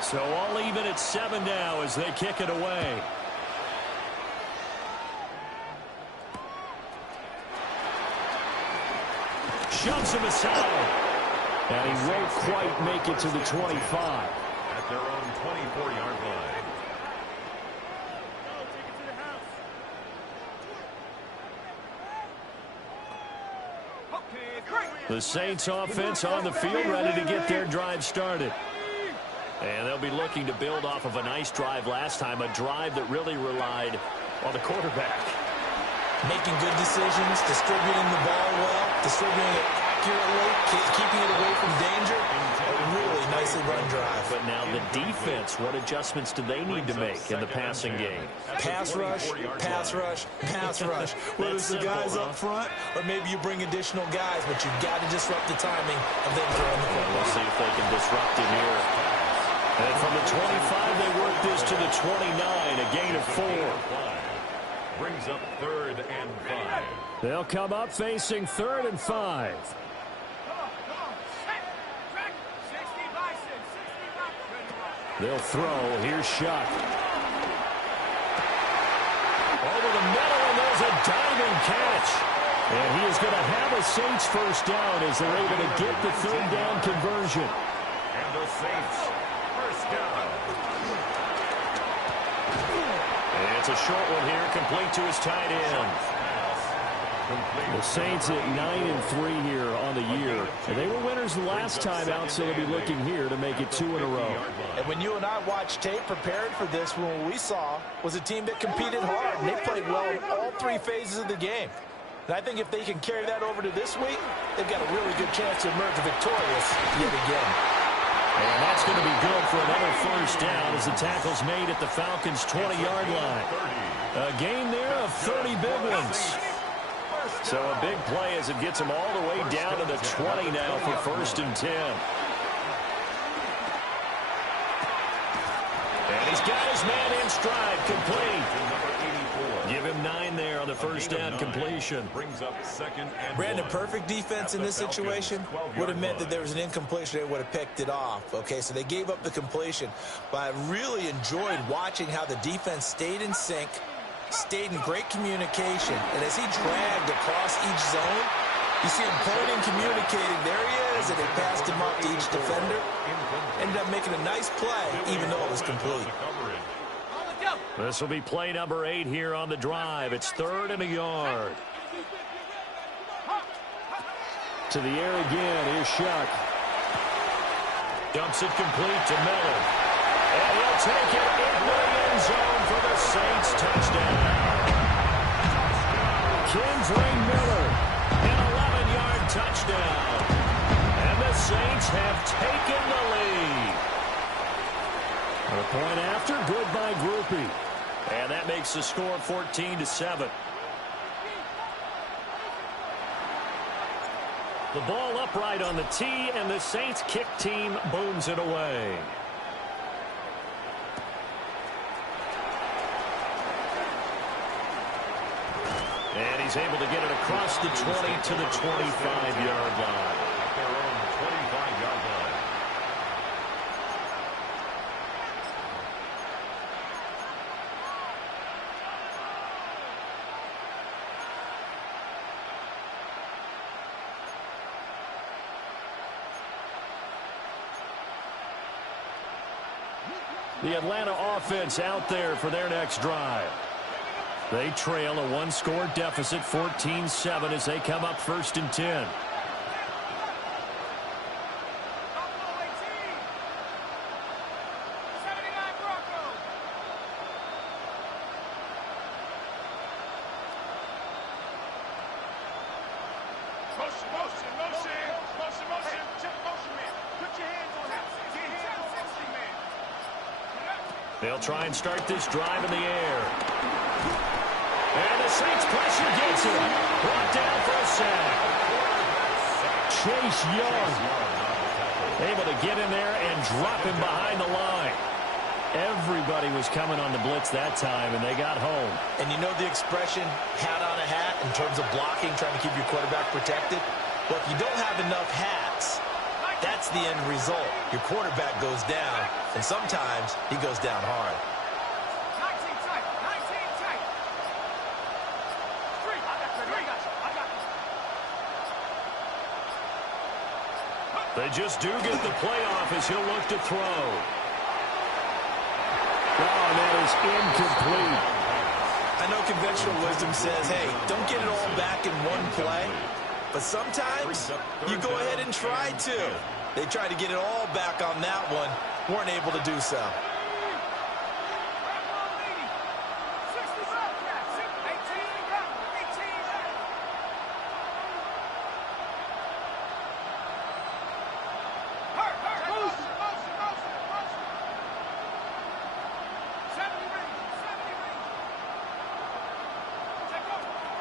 So all even at 7 now as they kick it away. Shoves him aside. And he won't quite make it to the 25. At their own 24-yard line. Take it to the house. Okay, great. The Saints offense on the field, ready to get their drive started. And they'll be looking to build off of a nice drive last time, a drive that really relied on the quarterback. Making good decisions, distributing the ball well, distributing it accurately, keeping it away from danger. A really nicely run drive. But now the defense, what adjustments do they need to make in the passing game? Pass rush, pass rush, pass rush. Whether it's the guys up front or maybe you bring additional guys, but you've got to disrupt the timing of them throwing the football. We'll see if they can disrupt it here. And from the 25, they work this to the 29, a gain of 4. Brings up 3rd and 5. They'll come up facing 3rd and 5. Come on, set. Track. 60 Bison, 60 Bison. They'll throw. Here's Shuck. Over the middle, and there's a diving catch. And he is going to have a Saints 1st down as they're able to get the 3rd down conversion. And the Saints 1st down. And it's a short one here, complete to his tight end. The Saints at 9-3 here on the year. And they were winners the last time out, so they'll be looking here to make it 2 in a row. And when you and I watched tape prepared for this, what we saw was a team that competed hard, and they played well in all 3 phases of the game. And I think if they can carry that over to this week, they've got a really good chance to emerge victorious yet again. And that's going to be good for another 1st down as the tackle's made at the Falcons' 20-yard line. A gain there of 30 big ones. So a big play as it gets him all the way down to the 20 now for 1st and 10. And he's got his man in stride, complete. Give him 9 there on the 1st down completion. Brings up 2nd and Brandon, 1. perfect defense in this situation would have meant that there was an incompletion. They would have picked it off. Okay, so they gave up the completion. But I really enjoyed watching how the defense stayed in sync, stayed in great communication. And as he dragged across each zone, you see him pointing, communicating. There he is, and they passed him up to each defender. Ended up making a nice play, even though it was complete. This will be play number 8 here on the drive. It's 3rd and a yard. To the air again. Here's Shuck. Dumps it complete to Miller. And he'll take it into the end zone for the Saints touchdown. Kendre Miller, an 11-yard touchdown. And the Saints have taken the lead. A point after, good by Grupe. And that makes the score 14-7. The ball upright on the tee, and the Saints kick team booms it away. And he's able to get it across the 20 to the 25-yard line. At their own 25-yard line. The Atlanta offense out there for their next drive. They trail a one-score deficit, 14-7, as they come up 1st and 10. They'll try and start this drive in the air. And the Saints pressure gets him. Brought down for a sack. Chase Young able to get in there and drop him behind the line. Everybody was coming on the blitz that time, and they got home. And you know the expression, hat on a hat, in terms of blocking, trying to keep your quarterback protected? Well, if you don't have enough hats, that's the end result. Your quarterback goes down, and sometimes he goes down hard. 19 tight. 19 tight. Three. I got you. They just do get the playoff as he'll look to throw. Oh, and that is incomplete. I know conventional wisdom says, hey, don't get it all back in one play. But sometimes you go ahead and try to. They tried to get it all back on that one. Weren't able to do so.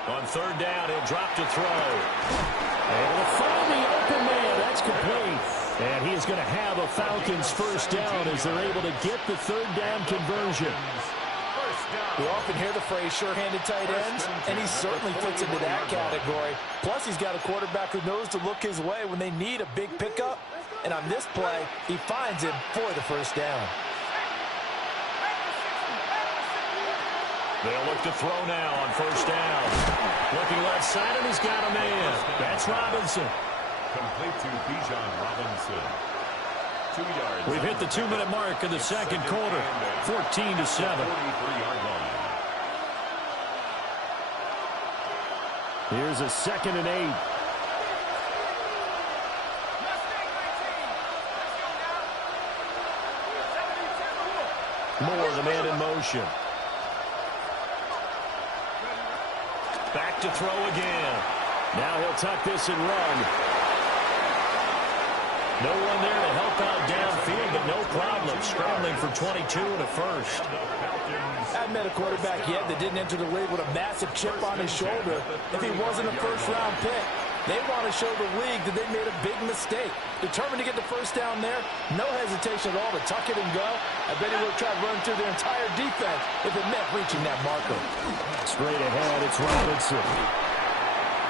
On 3rd down, he'll drop to throw. And to find the open man, that's complete. And he is going to have a Falcons 1st down as they're able to get the 3rd down conversion. We often hear the phrase sure-handed tight ends, and he certainly fits into that category. Plus, he's got a quarterback who knows to look his way when they need a big pickup. And on this play, he finds him for the 1st down. They'll look to throw now on 1st down. Looking left side, and he's got a man. That's Robinson. Complete to Bijan Robinson. 2 yards. We've hit the 2-minute mark in the 2nd quarter. 14-7. 43-yard line. Here's a 2nd and 8. Moore, the man in motion. Back to throw again. Now he'll tuck this and run. No one there to help out downfield, but no problem. Scrambling for 22 and a 1st. I haven't met a quarterback yet that didn't enter the league with a massive chip on his shoulder if he wasn't a 1st-round pick. They want to show the league that they made a big mistake. Determined to get the 1st down there, no hesitation at all to tuck it and go. I bet he would have tried running through their entire defense if it meant reaching that marker. Straight ahead, it's Robinson.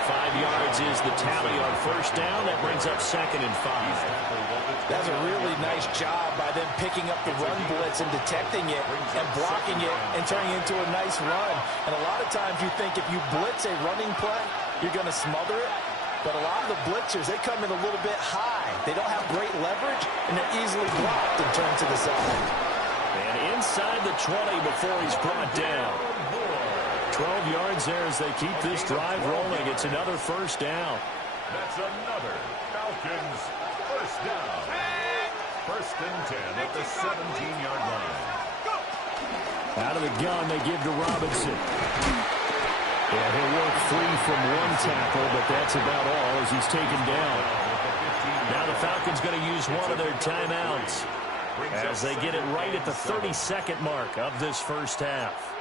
5 yards is the tally on 1st down. That brings up 2nd and 5. That's a really nice job by them picking up the run blitz and detecting it and blocking it and turning it into a nice run. And a lot of times you think if you blitz a running play, you're going to smother it. But a lot of the blitzers, they come in a little bit high. They don't have great leverage, and they're easily blocked and turned to the side. And inside the 20 before he's brought down. 12 yards there as they keep this drive rolling. It's another 1st down. That's another Falcons 1st down. 1st and 10 at the 17-yard line. Out of the gun, they give to Robinson. Yeah, he'll work free from one tackle, but that's about all as he's taken down. Now the Falcons going to use one of their timeouts as they get it right at the 32nd mark of this 1st half.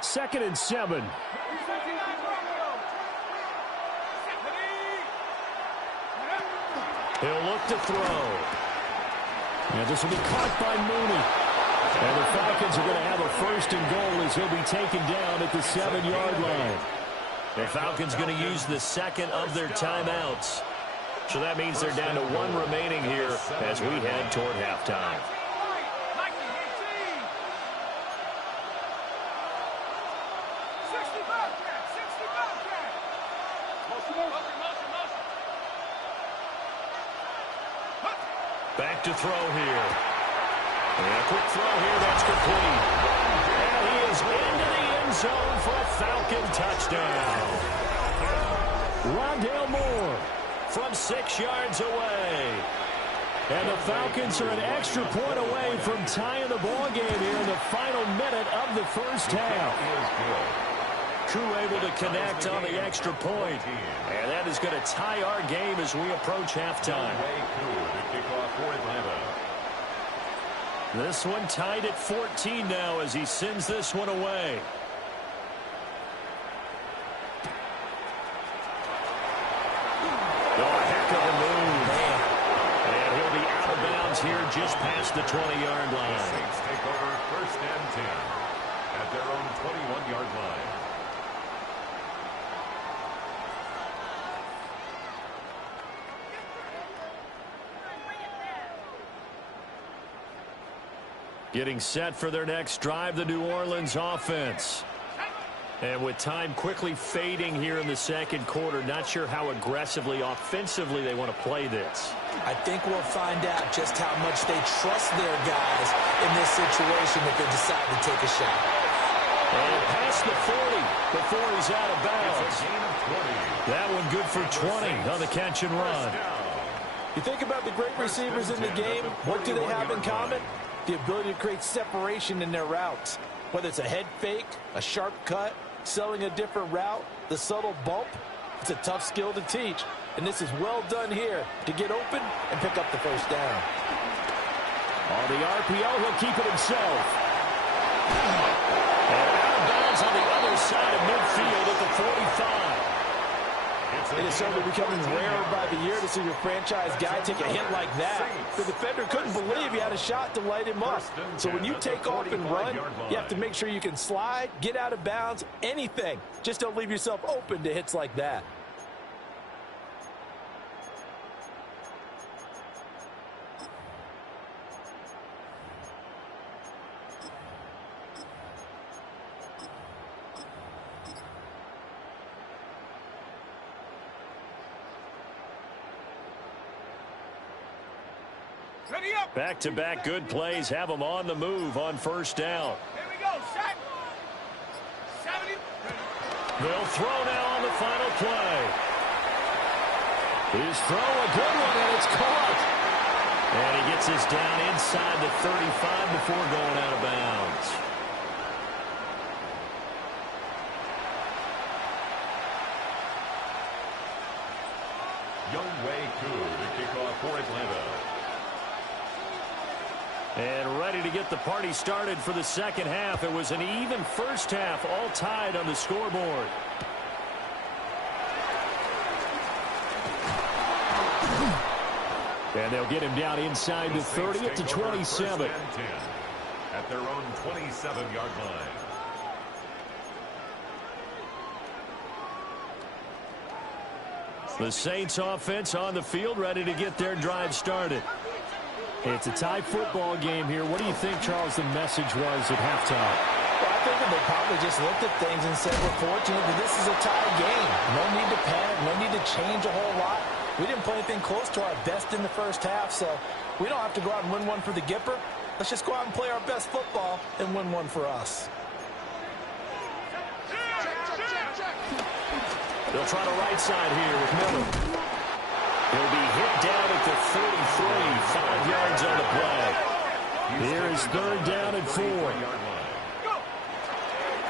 2nd and 7. He'll look to throw. And this will be caught by Mooney. And the Falcons are going to have a first and goal as he'll be taken down at the 7-yard line. The Falcons going to use the second of their timeouts. So that means they're down to one remaining here as we head toward halftime. Back to throw here. And a quick throw here, that's complete. And he is into the end zone for a Falcon touchdown. Rondale Moore from 6 yards away. And the Falcons are an extra point away from tying the ball game here in the final minute of the first half. Koo able to connect on the extra point. And that is going to tie our game as we approach halftime. This one tied at 14 now as he sends this one away. Oh, a heck of a move. And he'll be out of bounds here just past the 20-yard line. The Saints take over first and 10 at their own 21-yard line. Getting set for their next drive, the New Orleans offense. And with time quickly fading here in the second quarter, not sure how aggressively, offensively they want to play this. I think we'll find out just how much they trust their guys in this situation if they decide to take a shot. And past the 40 before he's out of bounds. That one good for 20 on the catch and run. You think about the great receivers in the game, what do they have in common? The ability to create separation in their routes. Whether it's a head fake, a sharp cut, selling a different route, the subtle bump, it's a tough skill to teach. And this is well done here to get open and pick up the first down. On the RPO, he'll keep it himself. And out of bounds on the other side of midfield at the 45. It is certainly becoming rarer by the year to see your franchise guy take a hit like that. The defender couldn't believe he had a shot to light him up. So when you take off and run, you have to make sure you can slide, get out of bounds, anything. Just don't leave yourself open to hits like that. Back-to-back good plays have them on the move on first down. Here we go, Shaq. 70. They'll throw now on the final play. His throw, a good one, and it's caught. And he gets this down inside the 35 before going out of bounds. Younghoe Koo, the kickoff for Atlanta. And ready to get the party started for the second half. It was an even first half, all tied on the scoreboard. And they'll get him down inside the 30 at the 27. At their own 27-yard line. The Saints offense on the field, ready to get their drive started. It's a tie football game here. What do you think, Charles, the message was at halftime? Well, I think that they probably just looked at things and said, we're fortunate that this is a tie game. No need to panic, no need to change a whole lot. We didn't play anything close to our best in the first half, so we don't have to go out and win one for the Gipper. Let's just go out and play our best football and win one for us. They'll try the right side here with Miller. He'll be hit down at the 33, 5 yards on the play. Here is third down and 4.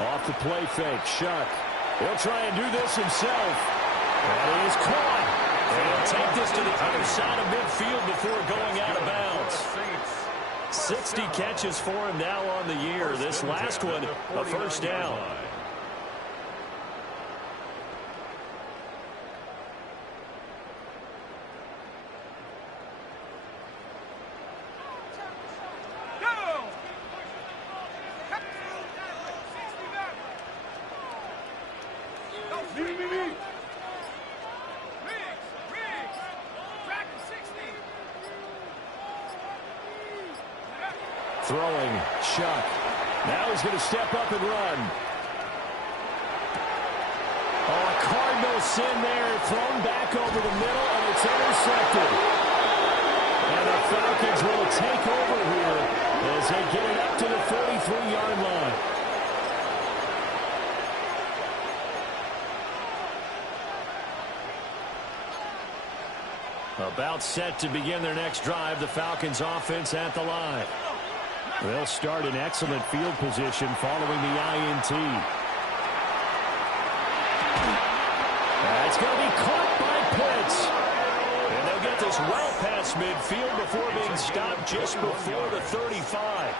Off the play fake, Shuck. He'll try and do this himself. And he is caught. And he'll take this to the other side of midfield before going out of bounds. 60 catches for him now on the year. This last one, a first down. Riggs. Tracking 60. Throwing, Shuck. Now he's going to step up and run. Oh, a Cardinal sin there, thrown back over the middle, and it's intercepted. And the Falcons will take over here as they get it up to the 43-yard line. About set to begin their next drive, the Falcons offense at the line. They'll start in excellent field position following the INT. It's going to be caught by Pitts. And they'll get this well past midfield before being stopped just before the 35.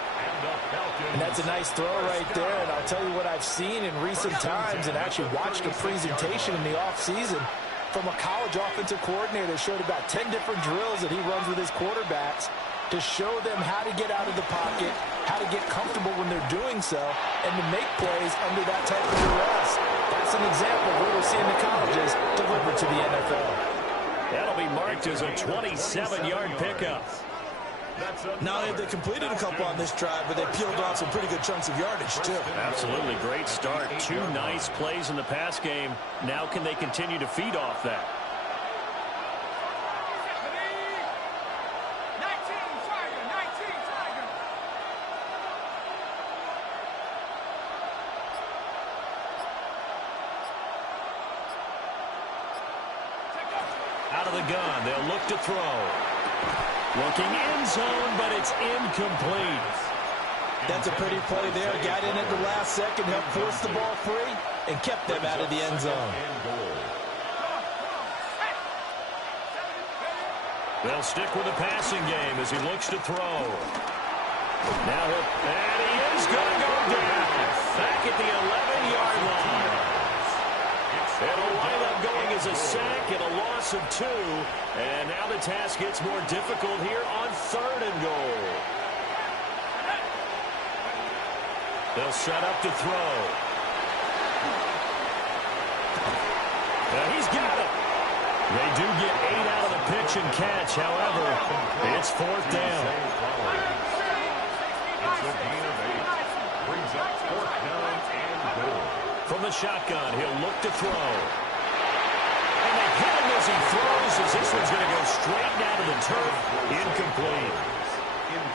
And that's a nice throw right there. And I'll tell you what I've seen in recent times and actually watched a presentation in the offseason from a college offensive coordinator that showed about 10 different drills that he runs with his quarterbacks to show them how to get out of the pocket, how to get comfortable when they're doing so, and to make plays under that type of duress. That's an example of what we're seeing the colleges deliver to the NFL. That'll be marked as a 27-yard pickup. Now they completed a couple on this drive, but they peeled off some pretty good chunks of yardage, too. Absolutely great start. Two nice plays in the pass game. Now can they continue to feed off that? Out of the gun, they'll look to throw. Looking end zone, but it's incomplete. That's a pretty play there. Got in at the last second, helped force the ball free, and kept them out of the end zone. They'll stick with the passing game as he looks to throw. Now and he is going to go down. Back at the 11-yard line. It'll wind up going as a sack and a loss of 2. And now the task gets more difficult here on 3rd and goal. They'll set up to throw. He's got it. They do get 8 out of the pitch and catch. However, it's 4th down. It's a gain of 8. Brings up 4th down and goal. From the shotgun, he'll look to throw. And they hit him as he throws, as this one's going to go straight down to the turf. Incomplete.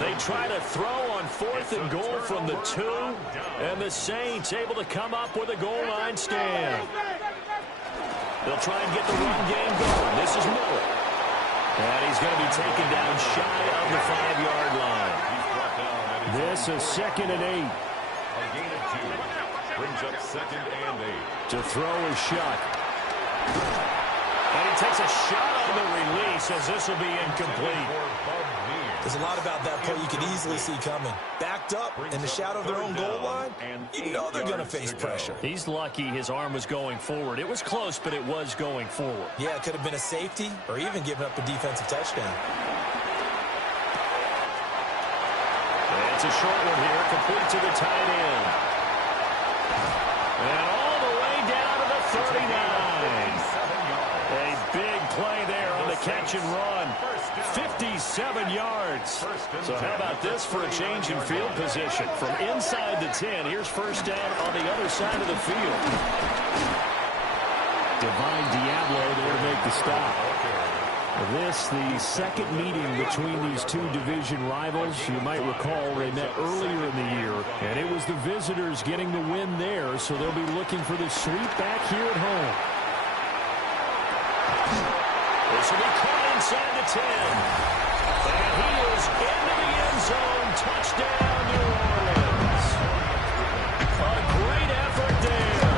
They try to throw on 4th and goal from the 2, and the Saints able to come up with a goal line stand. They'll try and get the run game going. This is Miller. And he's going to be taken down shy of the 5-yard line. This is 2nd and 8. A gain of 2. Brings up 2nd and 8. To throw is Shuck. And he takes a shot on the release as this will be incomplete. There's a lot about that play you can easily see coming. Backed up in the shadow of their own goal line, you know they're going to face pressure. He's lucky his arm was going forward. It was close, but it was going forward. Yeah, it could have been a safety or even given up a defensive touchdown. It's a short one here, complete to the tight end. And all the way down to the 39. A big play there on the catch and run. 57 yards. So how about this for a change in field position? From inside the 10, here's 1st down on the other side of the field. Divine Diablo there to make the stop. This, the second meeting between these two division rivals. You might recall they met earlier in the year, and it was the visitors getting the win there, so they'll be looking for the sweep back here at home. This will be caught inside the 10. And he is into the end zone. Touchdown, New Orleans. A great effort there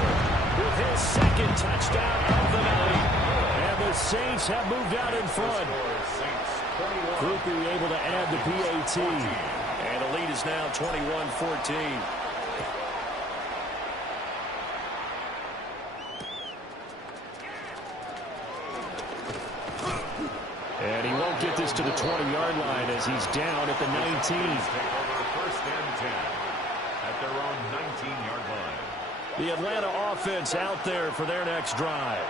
with his 2nd touchdown of the night. And the Saints have moved out in front. Cooper able to add the PAT. And the lead is now 21-14. And he won't get this to the 20-yard line as he's down at the 19. Take over 1st and 10 at their own 19-yard line. The Atlanta offense out there for their next drive.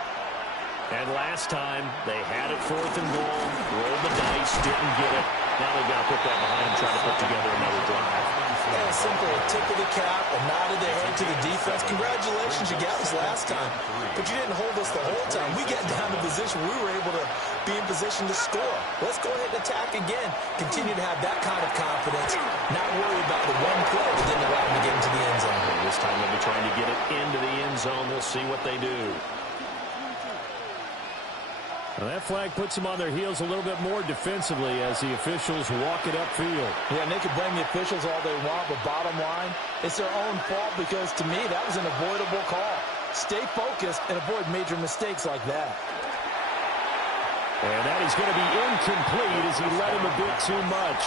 And last time, they had it 4th and goal, rolled the dice, didn't get it. Now they've got to put that behind them, try to put together another drive. Yeah, simple, a tip of the cap, a nod of the head to the defense. Congratulations, you got us last time. But you didn't hold us the whole time. We got down to position. We were able to be in position to score. Let's go ahead and attack again. Continue to have that kind of confidence. Not worry about the one play that didn't allow them to get into the end zone. And this time they'll be trying to get it into the end zone. We'll see what they do. Well, that flag puts them on their heels a little bit more defensively as the officials walk it upfield. Yeah, and they can blame the officials all they want, but bottom line, it's their own fault because, to me, that was an avoidable call. Stay focused and avoid major mistakes like that. And that is going to be incomplete as he led him a bit too much.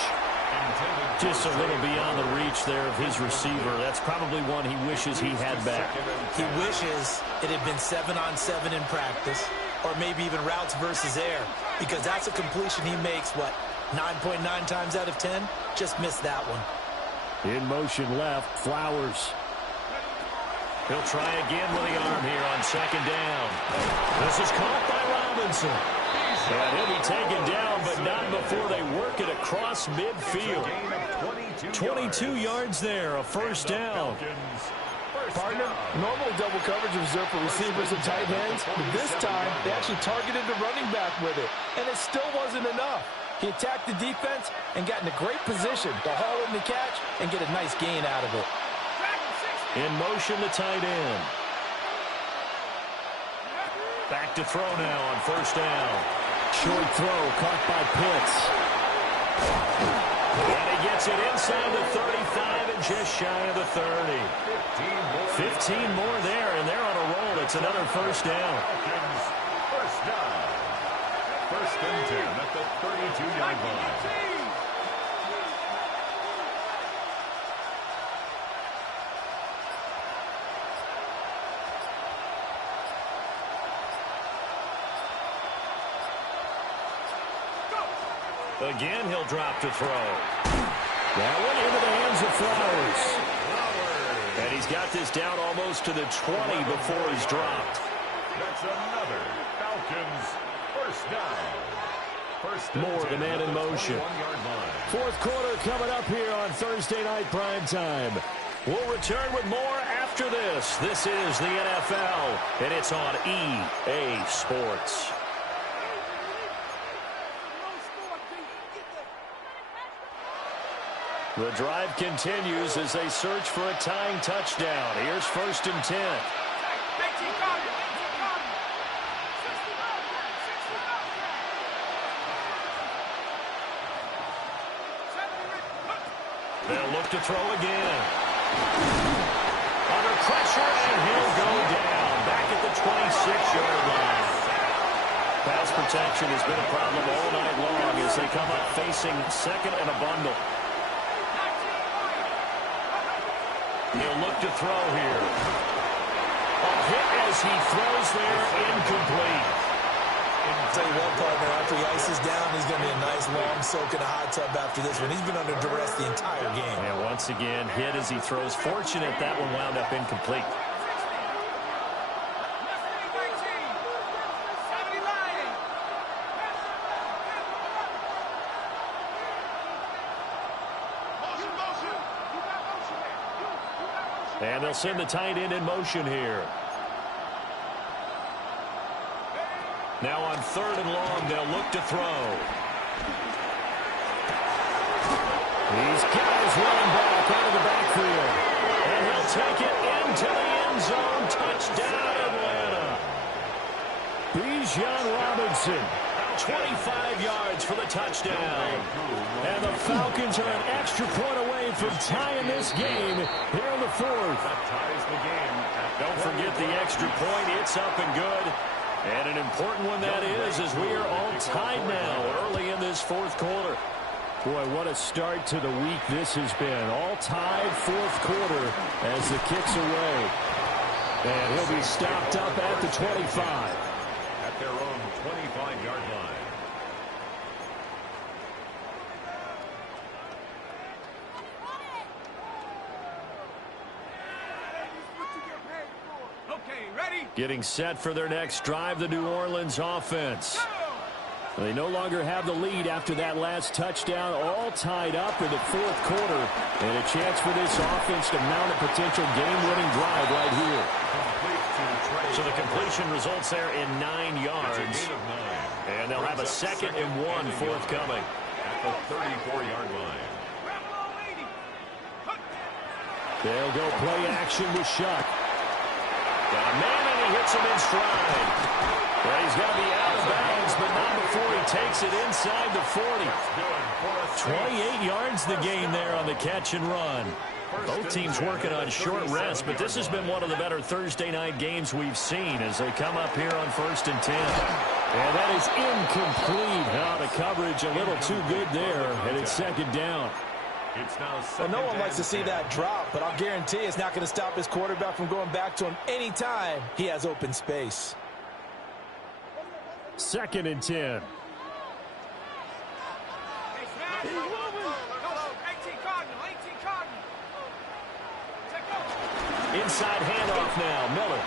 Just a little beyond the reach there of his receiver. That's probably one he wishes he had back. He wishes it had been 7-on-7 in practice, or maybe even routes versus air, because that's a completion he makes, what, 9.9 times out of 10? Just missed that one. In motion left, Flowers. He'll try again with the arm here on 2nd down. This is caught by Robinson. And he'll be taken down, but not before they work it across midfield. 22 yards there, a 1st down. Partner, normally double coverage is reserved for receivers and tight ends, but this time they actually targeted the running back with it, and it still wasn't enough. He attacked the defense and got in a great position to haul in the catch and get a nice gain out of it. In motion, the tight end. Back to throw now on 1st down. Short throw caught by Pitts. And he gets it inside the 35 and just shy of the 30. 15 more there, and they're on a roll. It's another 1st down. 1st down. 1st and 10 at the 32-yard line. Again, he'll drop to throw. That one into the hands of Flowers. And he's got this down almost to the 20 before he's dropped. That's another Falcons 1st down. 1st More the man in motion. 1-yard line. 4th quarter coming up here on Thursday night prime time. We'll return with more after this. This is the NFL, and it's on EA Sports. The drive continues as they search for a tying touchdown. Here's 1st and 10. They'll look to throw again. Under pressure, and he'll go down. Back at the 26-yard line. Pass protection has been a problem all night long as they come up facing 2nd and a bundle. He'll look to throw here. A hit as he throws there, incomplete. I'll tell you what, partner, after he ices down, he's going to be a nice long soak in a hot tub after this one. He's been under duress the entire game. And once again, hit as he throws. Fortunate that one wound up incomplete. And they'll send the tight end in motion here. Now on 3rd and long, they'll look to throw. He's got his running back out of the backfield. And he'll take it into the end zone. Touchdown, Atlanta. Bijan Robinson, 25 yards for the touchdown. And the Falcons are an extra point away from tying this game here in the 4th. That ties the game. Don't forget the extra point. It's up and good. And an important one that is, as we are all tied now early in this 4th quarter. Boy, what a start to the week this has been. All tied 4th quarter as the kick's away. And he'll be stopped up at the 25. At their own 25-yard line. Getting set for their next drive, the New Orleans offense. They no longer have the lead after that last touchdown, all tied up in the fourth quarter. And a chance for this offense to mount a potential game-winning drive right here. So the completion results there in 9 yards. And they'll have a 2nd and 1 forthcoming. At the 34-yard line. They'll go play action with Shuck. Got a man, and he hits him in stride. Well, he's going to be out of bounds, but not before he takes it inside the 40. 28 yards the gain there on the catch and run. Both teams working on short rest, but this has been one of the better Thursday night games we've seen as they come up here on 1st and 10. And that is incomplete. Now the coverage a little too good there, and it's 2nd down. Well, no one likes to see that drop, but I'll guarantee it's not going to stop his quarterback from going back to him anytime he has open space. 2nd and 10. Inside handoff now, Miller.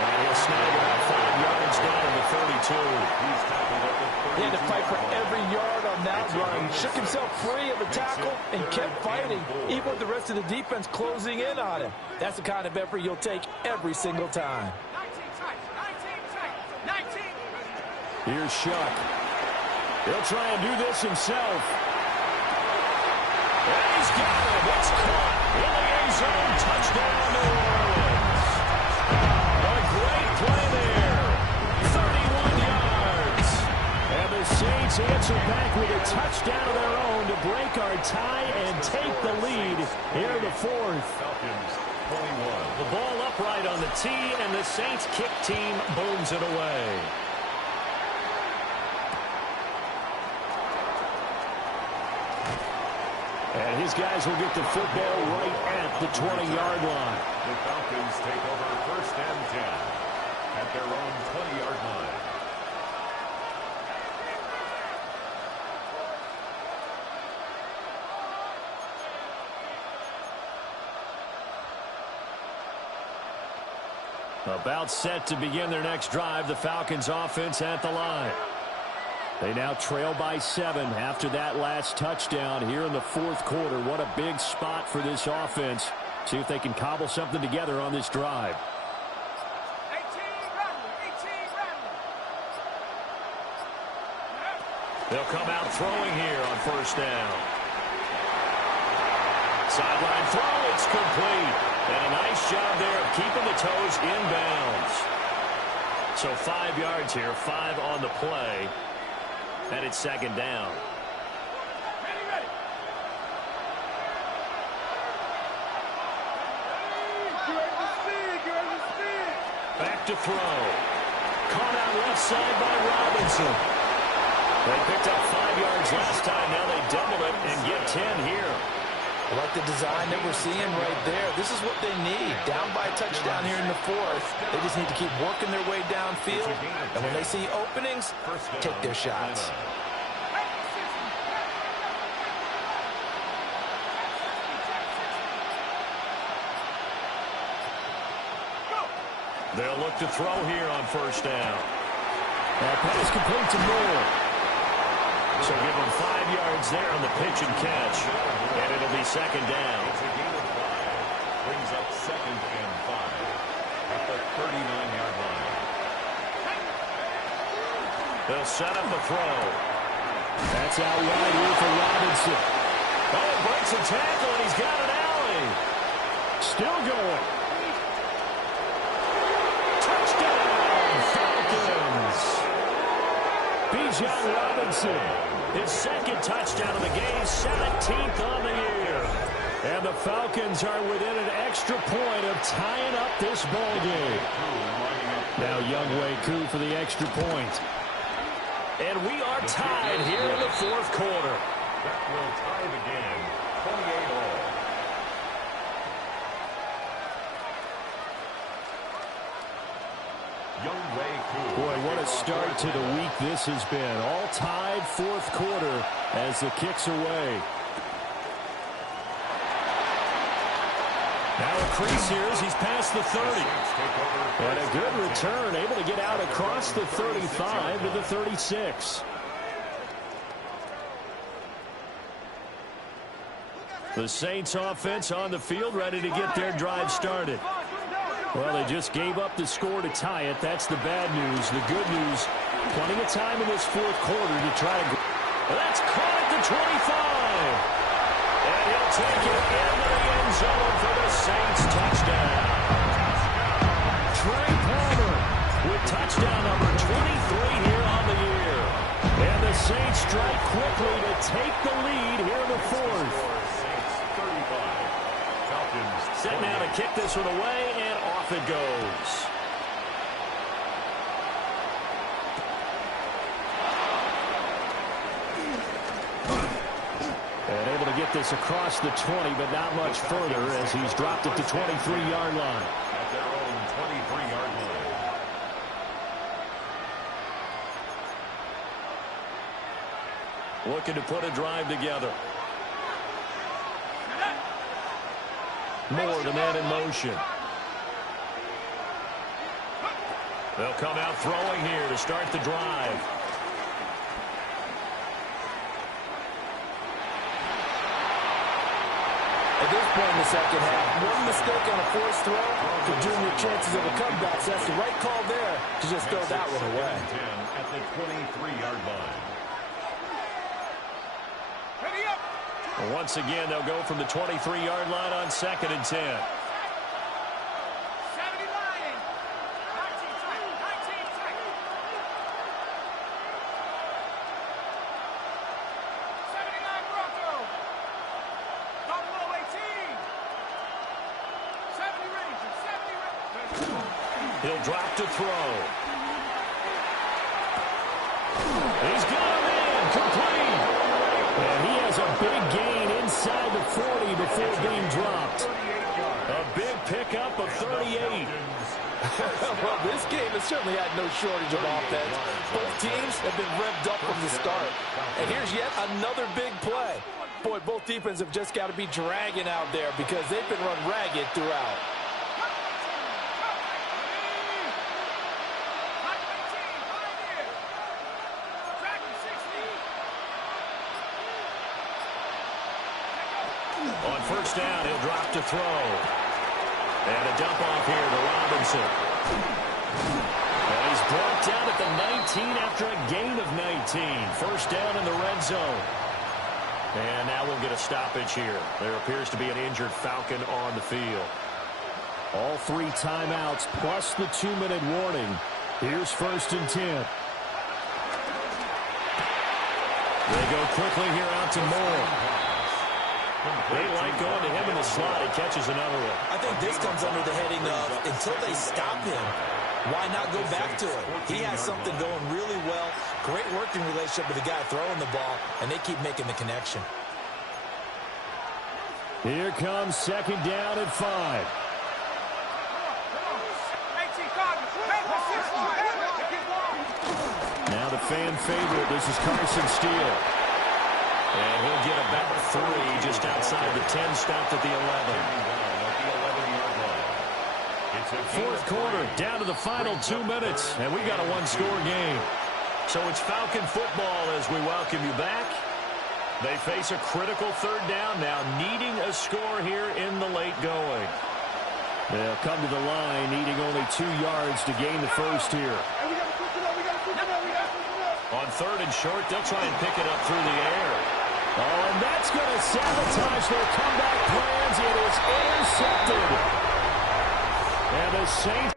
And he'll snag about 5 yards down to the 32. He had to fight for every yard on that run. Shook himself free of the tackle and kept fighting, even with the rest of the defense closing in on him. That's the kind of effort you'll take every single time. Here's Shuck. He'll try and do this himself. And he's got it. It's caught in the end zone. Touchdown, New Orleans. What a great play there. 31 yards. And the Saints answer back with a touchdown of their own to break our tie and take the lead here in the 4th. Falcons 21. The ball upright on the tee, and the Saints kick team booms it away. And his guys will get the football right at the 20-yard line. The Falcons take over 1st and 10 at their own 20-yard line. About set to begin their next drive, the Falcons offense at the line. They now trail by 7 after that last touchdown here in the 4th quarter. What a big spot for this offense. See if they can cobble something together on this drive. They'll come out throwing here on 1st down. Sideline throw, it's complete. And a nice job there of keeping the toes inbounds. So 5 yards here, 5 on the play. And it's 2nd down. Back to throw. Caught out left side by Robinson. They picked up 5 yards last time. Now they double it and get 10 here. I like the design that we're seeing right there. This is what they need. Down by a touchdown here in the 4th. They just need to keep working their way downfield. And when they see openings, take their shots. They'll look to throw here on 1st down. That pass complete to Moore. So give them 5 yards there on the pitch and catch. And it'll be 2nd down. It's a gain of 5. Brings up 2nd and 5 at the 39-yard line. They'll set up a throw. That's out wide here for Robinson. Oh, breaks a tackle, and he's got an alley. Still going. Touchdown, Falcons. Bijan Robinson. His 2nd touchdown of the game, 17th on the year. And the Falcons are within an extra point of tying up this ball game. Now Younghoe Koo for the extra point. And we are tied here in the 4th quarter. That will tie the game, 28 all. Boy, what a start to the week this has been. All tied 4th quarter as the kick's away. Now a crease here as he's past the 30. And a good return, able to get out across the 35 to the 36. The Saints offense on the field, ready to get their drive started. Well, they just gave up the score to tie it. That's the bad news. The good news, plenty of time in this fourth quarter to try to... Well, that's caught at the 25. And he'll take it into the end zone for the Saints touchdown. Trey Palmer with touchdown number 23 here on the year. And the Saints strike quickly to take the lead here in the fourth. Set now to kick this one away, and off it goes. And able to get this across the 20, but not much further as he's dropped it to 23-yard line. At their own 23-yard line. Looking to put a drive together. Moore, the man in motion. They'll come out throwing here to start the drive. At this point in the second half, one mistake on a forced throw could doom your chances of a comeback. So that's the right call there to just throw that one away. At the 23-yard line. Once again, they'll go from the 23-yard line on 2nd and 10. 70 Lions. 19 track. 79 Broncos. Buffalo 18. 70 Rangers. 70 Rangers. He'll drop to throw. He's got him in. Complete. And he has a big gain inside the 40 before being dropped. A big pickup of 38. Well, this game has certainly had no shortage of offense. Both teams have been revved up from the start. And here's yet another big play. Boy, both defenses have just got to be dragging out there because they've been run ragged throughout. On first down, he'll drop to throw. And a dump off here to Robinson. And he's brought down at the 19 after a gain of 19. First down in the red zone. And now we'll get a stoppage here. There appears to be an injured Falcon on the field. All 3 timeouts plus the 2-minute warning. Here's 1st and 10. They go quickly here out to Moore. They like going to him in the slot. He catches another one. I think this comes under the heading of until they stop him, why not go back to it? He has something going really well. Great working relationship with the guy throwing the ball, and they keep making the connection. Here comes 2nd down at 5. Now the fan favorite, this is Carson Steele. And he'll get about 3 just outside the 10, stopped at the 11. Fourth quarter, down to the final 2 minutes, and we got a 1-score game. So it's Falcon football as we welcome you back. They face a critical 3rd down now, needing a score here in the late going. They'll come to the line, needing only 2 yards to gain the first here. On 3rd and short, they'll try and pick it up through the air. Oh, and that's going to sabotage their comeback plans. It is intercepted. And the Saints...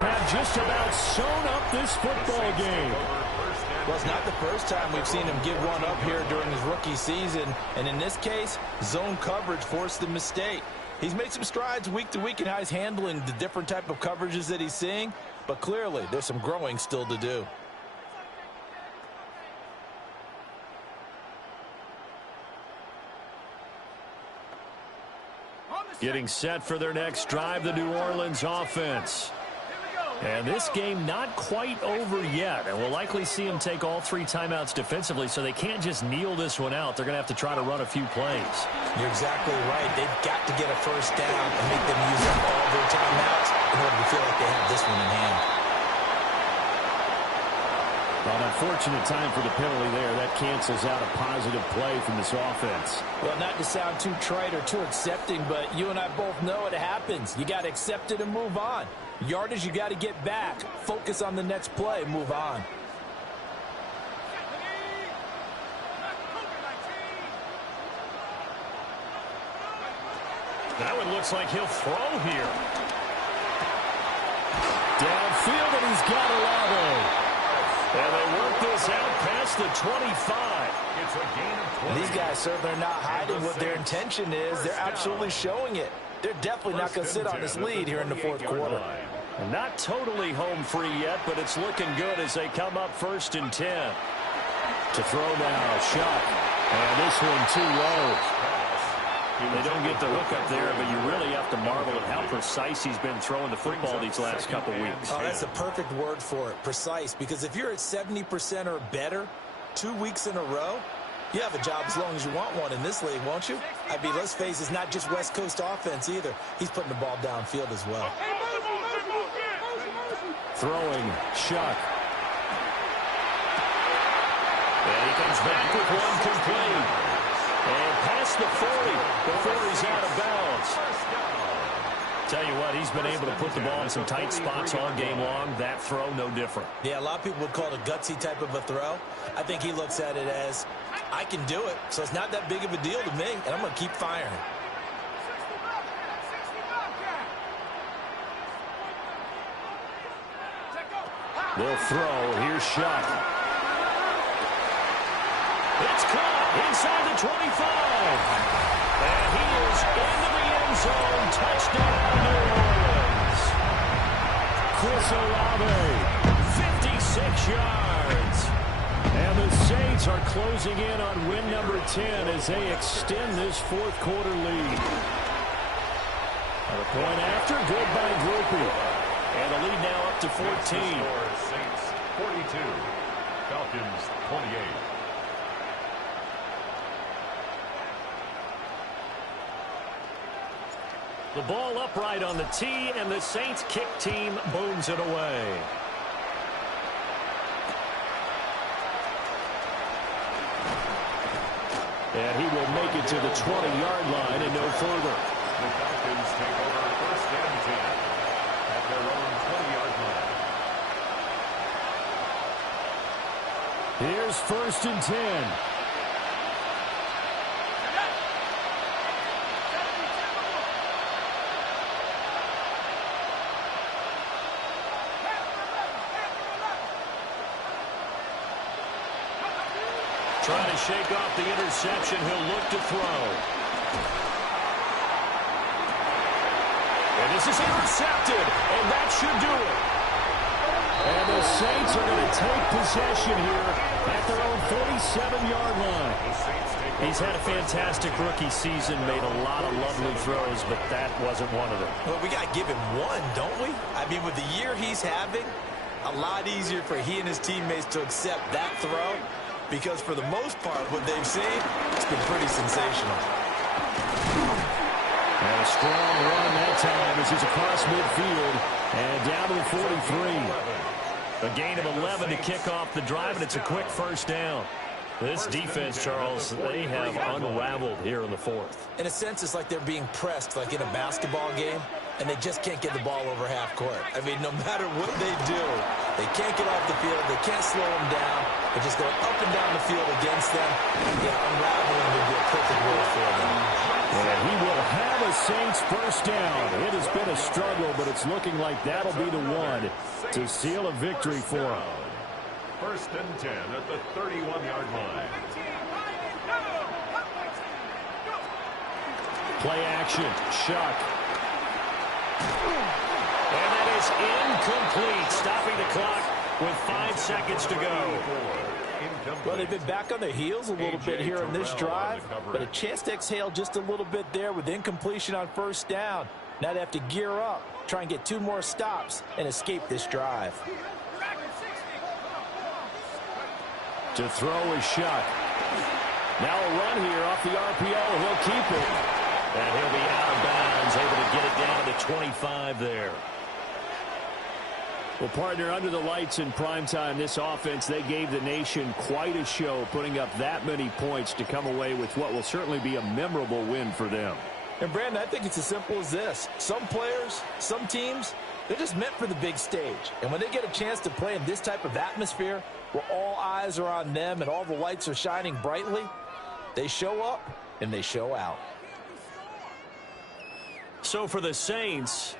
have just about sewn up this football game. Well, it's not the first time we've seen him give one up here during his rookie season. And in this case, zone coverage forced the mistake. He's made some strides week to week in how he's handling the different type of coverages that he's seeing. But clearly, there's some growing still to do. On the Getting set for their next drive, the New Orleans offense. And this game not quite over yet, and we'll likely see them take all 3 timeouts defensively, so they can't just kneel this one out. They're going to have to try to run a few plays. You're exactly right. They've got to get a first down and make them use up all their timeouts in order to feel like they have this one in hand. An unfortunate time for the penalty there. That cancels out a positive play from this offense. Well, not to sound too trite or too accepting, but you and I both know it happens. You got to accept it and move on. Yardage, you got to get back. Focus on the next play. Move on. That one looks like he'll throw here. Downfield, and he's got Olave. And they work this out past the 25. It's a gain of 20. These guys certainly are not hiding what their intention is. They're absolutely showing it. They're definitely not going to sit on this lead here in the fourth quarter. Not totally home free yet, but it's looking good as they come up 1st and 10. To throw now, shot. And this one too low. They don't get the hook up there, but you really have to marvel at how precise he's been throwing the football these last couple weeks. Oh, that's the perfect word for it, precise. Because if you're at 70% or better 2 weeks in a row, you have a job as long as you want one in this league, won't you? I mean, let's face it, it's not just West Coast offense either. He's putting the ball downfield as well. Throwing, Chuck. And he comes back with one complete. And past the 40 before he's out of bounds. Tell you what, he's been able to put the ball in some tight spots all game long. That throw, no different. Yeah, a lot of people would call it a gutsy type of a throw. I think he looks at it as, I can do it, so it's not that big of a deal to me, and I'm going to keep firing. They'll throw. Here's Shuck. It's caught inside the 25. And he is into the end zone. Touchdown, New Orleans. Chris Olave, 56 yards. And the Saints are closing in on win number 10 as they extend this fourth quarter lead. And a point after, good by Groupie. And the lead now up to 14. Saints 42, Falcons 28. The ball upright on the tee, and the Saints kick team booms it away. And he will make it to the 20-yard line and no further. The Falcons take over 1st and 10 at their own 20-yard line. Here's 1st and 10. Trying to shake off the interception. He'll look to throw. And this is intercepted, and that should do it. And the Saints are going to take possession here at their own 47-yard line. He's had a fantastic rookie season, made a lot of lovely throws, but that wasn't one of them. Well, we got to give him one, don't we? I mean, with the year he's having, a lot easier for he and his teammates to accept that throw, because for the most part, what they've seen, it's been pretty sensational. And a strong run that time as he's across midfield and down to the 43. A gain of 11 to kick off the drive, and it's a quick first down. This defense, Charles, they have unraveled here in the fourth. In a sense, it's like they're being pressed like in a basketball game, and they just can't get the ball over half court. I mean, no matter what they do, they can't get off the field. They can't slow them down. They're just going up and down the field against them. Yeah, unraveling would be a perfect word for them. And he will have a Saints first down. It has been a struggle, but it's looking like that'll be the one to seal a victory for him. 1st and 10 at the 31-yard line. Play action. Shuck. And that is incomplete. Stopping the clock with 5 seconds to go. incomplete. Well, they've been back on their heels a little bit here in this drive, but a chance to exhale just a little bit there with incompletion on first down. Now they have to gear up, try and get 2 more stops, and escape this drive. To throw is Shuck. Now a run here off the RPO. He'll keep it. And he'll be out of bounds, able to get it down to the 25 there. Well, partner, under the lights in primetime, this offense, they gave the nation quite a show, putting up that many points to come away with what will certainly be a memorable win for them. And, Brandon, I think it's as simple as this. Some players, some teams, they're just meant for the big stage. And when they get a chance to play in this type of atmosphere where all eyes are on them and all the lights are shining brightly, they show up and they show out. So for the Saints,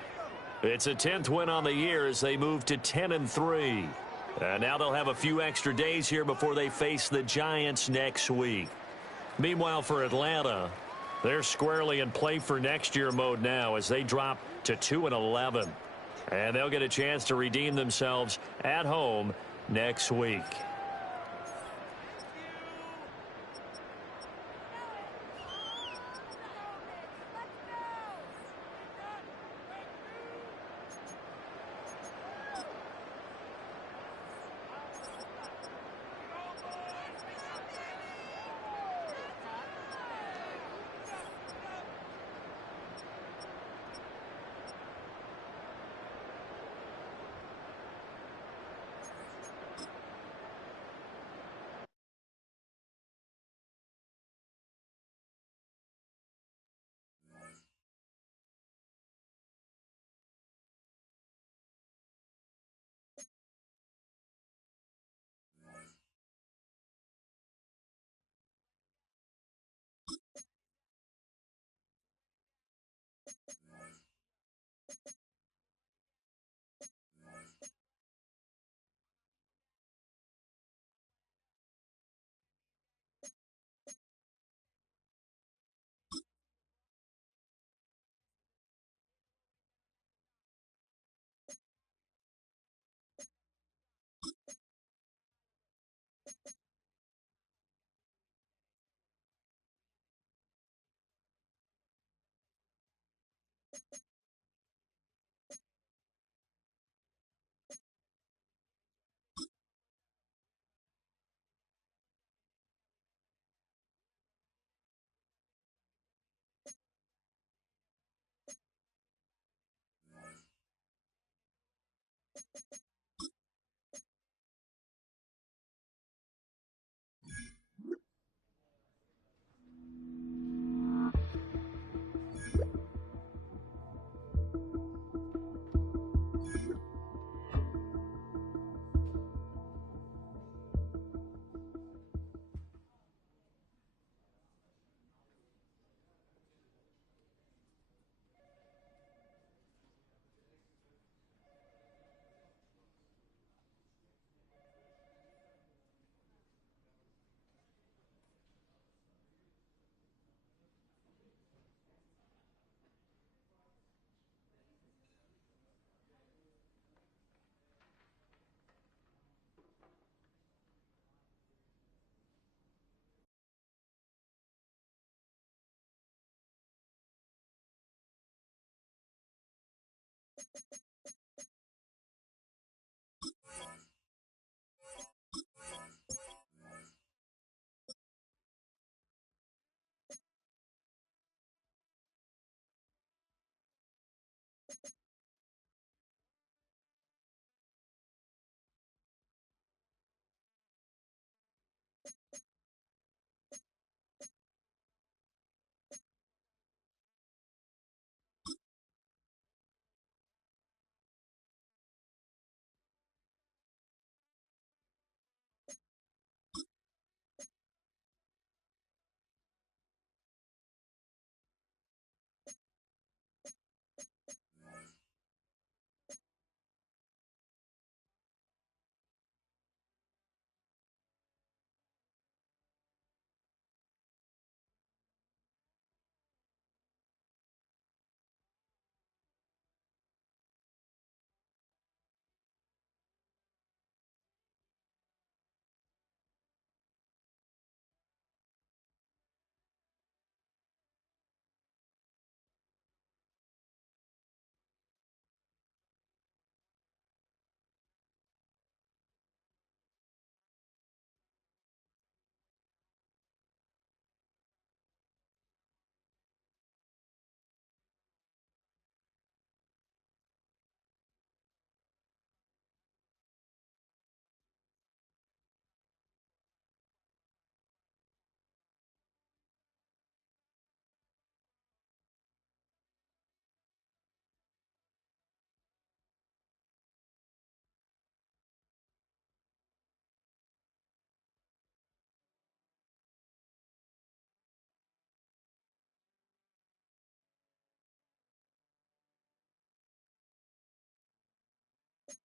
it's a 10th win on the year as they move to 10-3. And now they'll have a few extra days here before they face the Giants next week. Meanwhile, for Atlanta, they're squarely in play for next year mode now as they drop to 2-11. And they'll get a chance to redeem themselves at home next week. You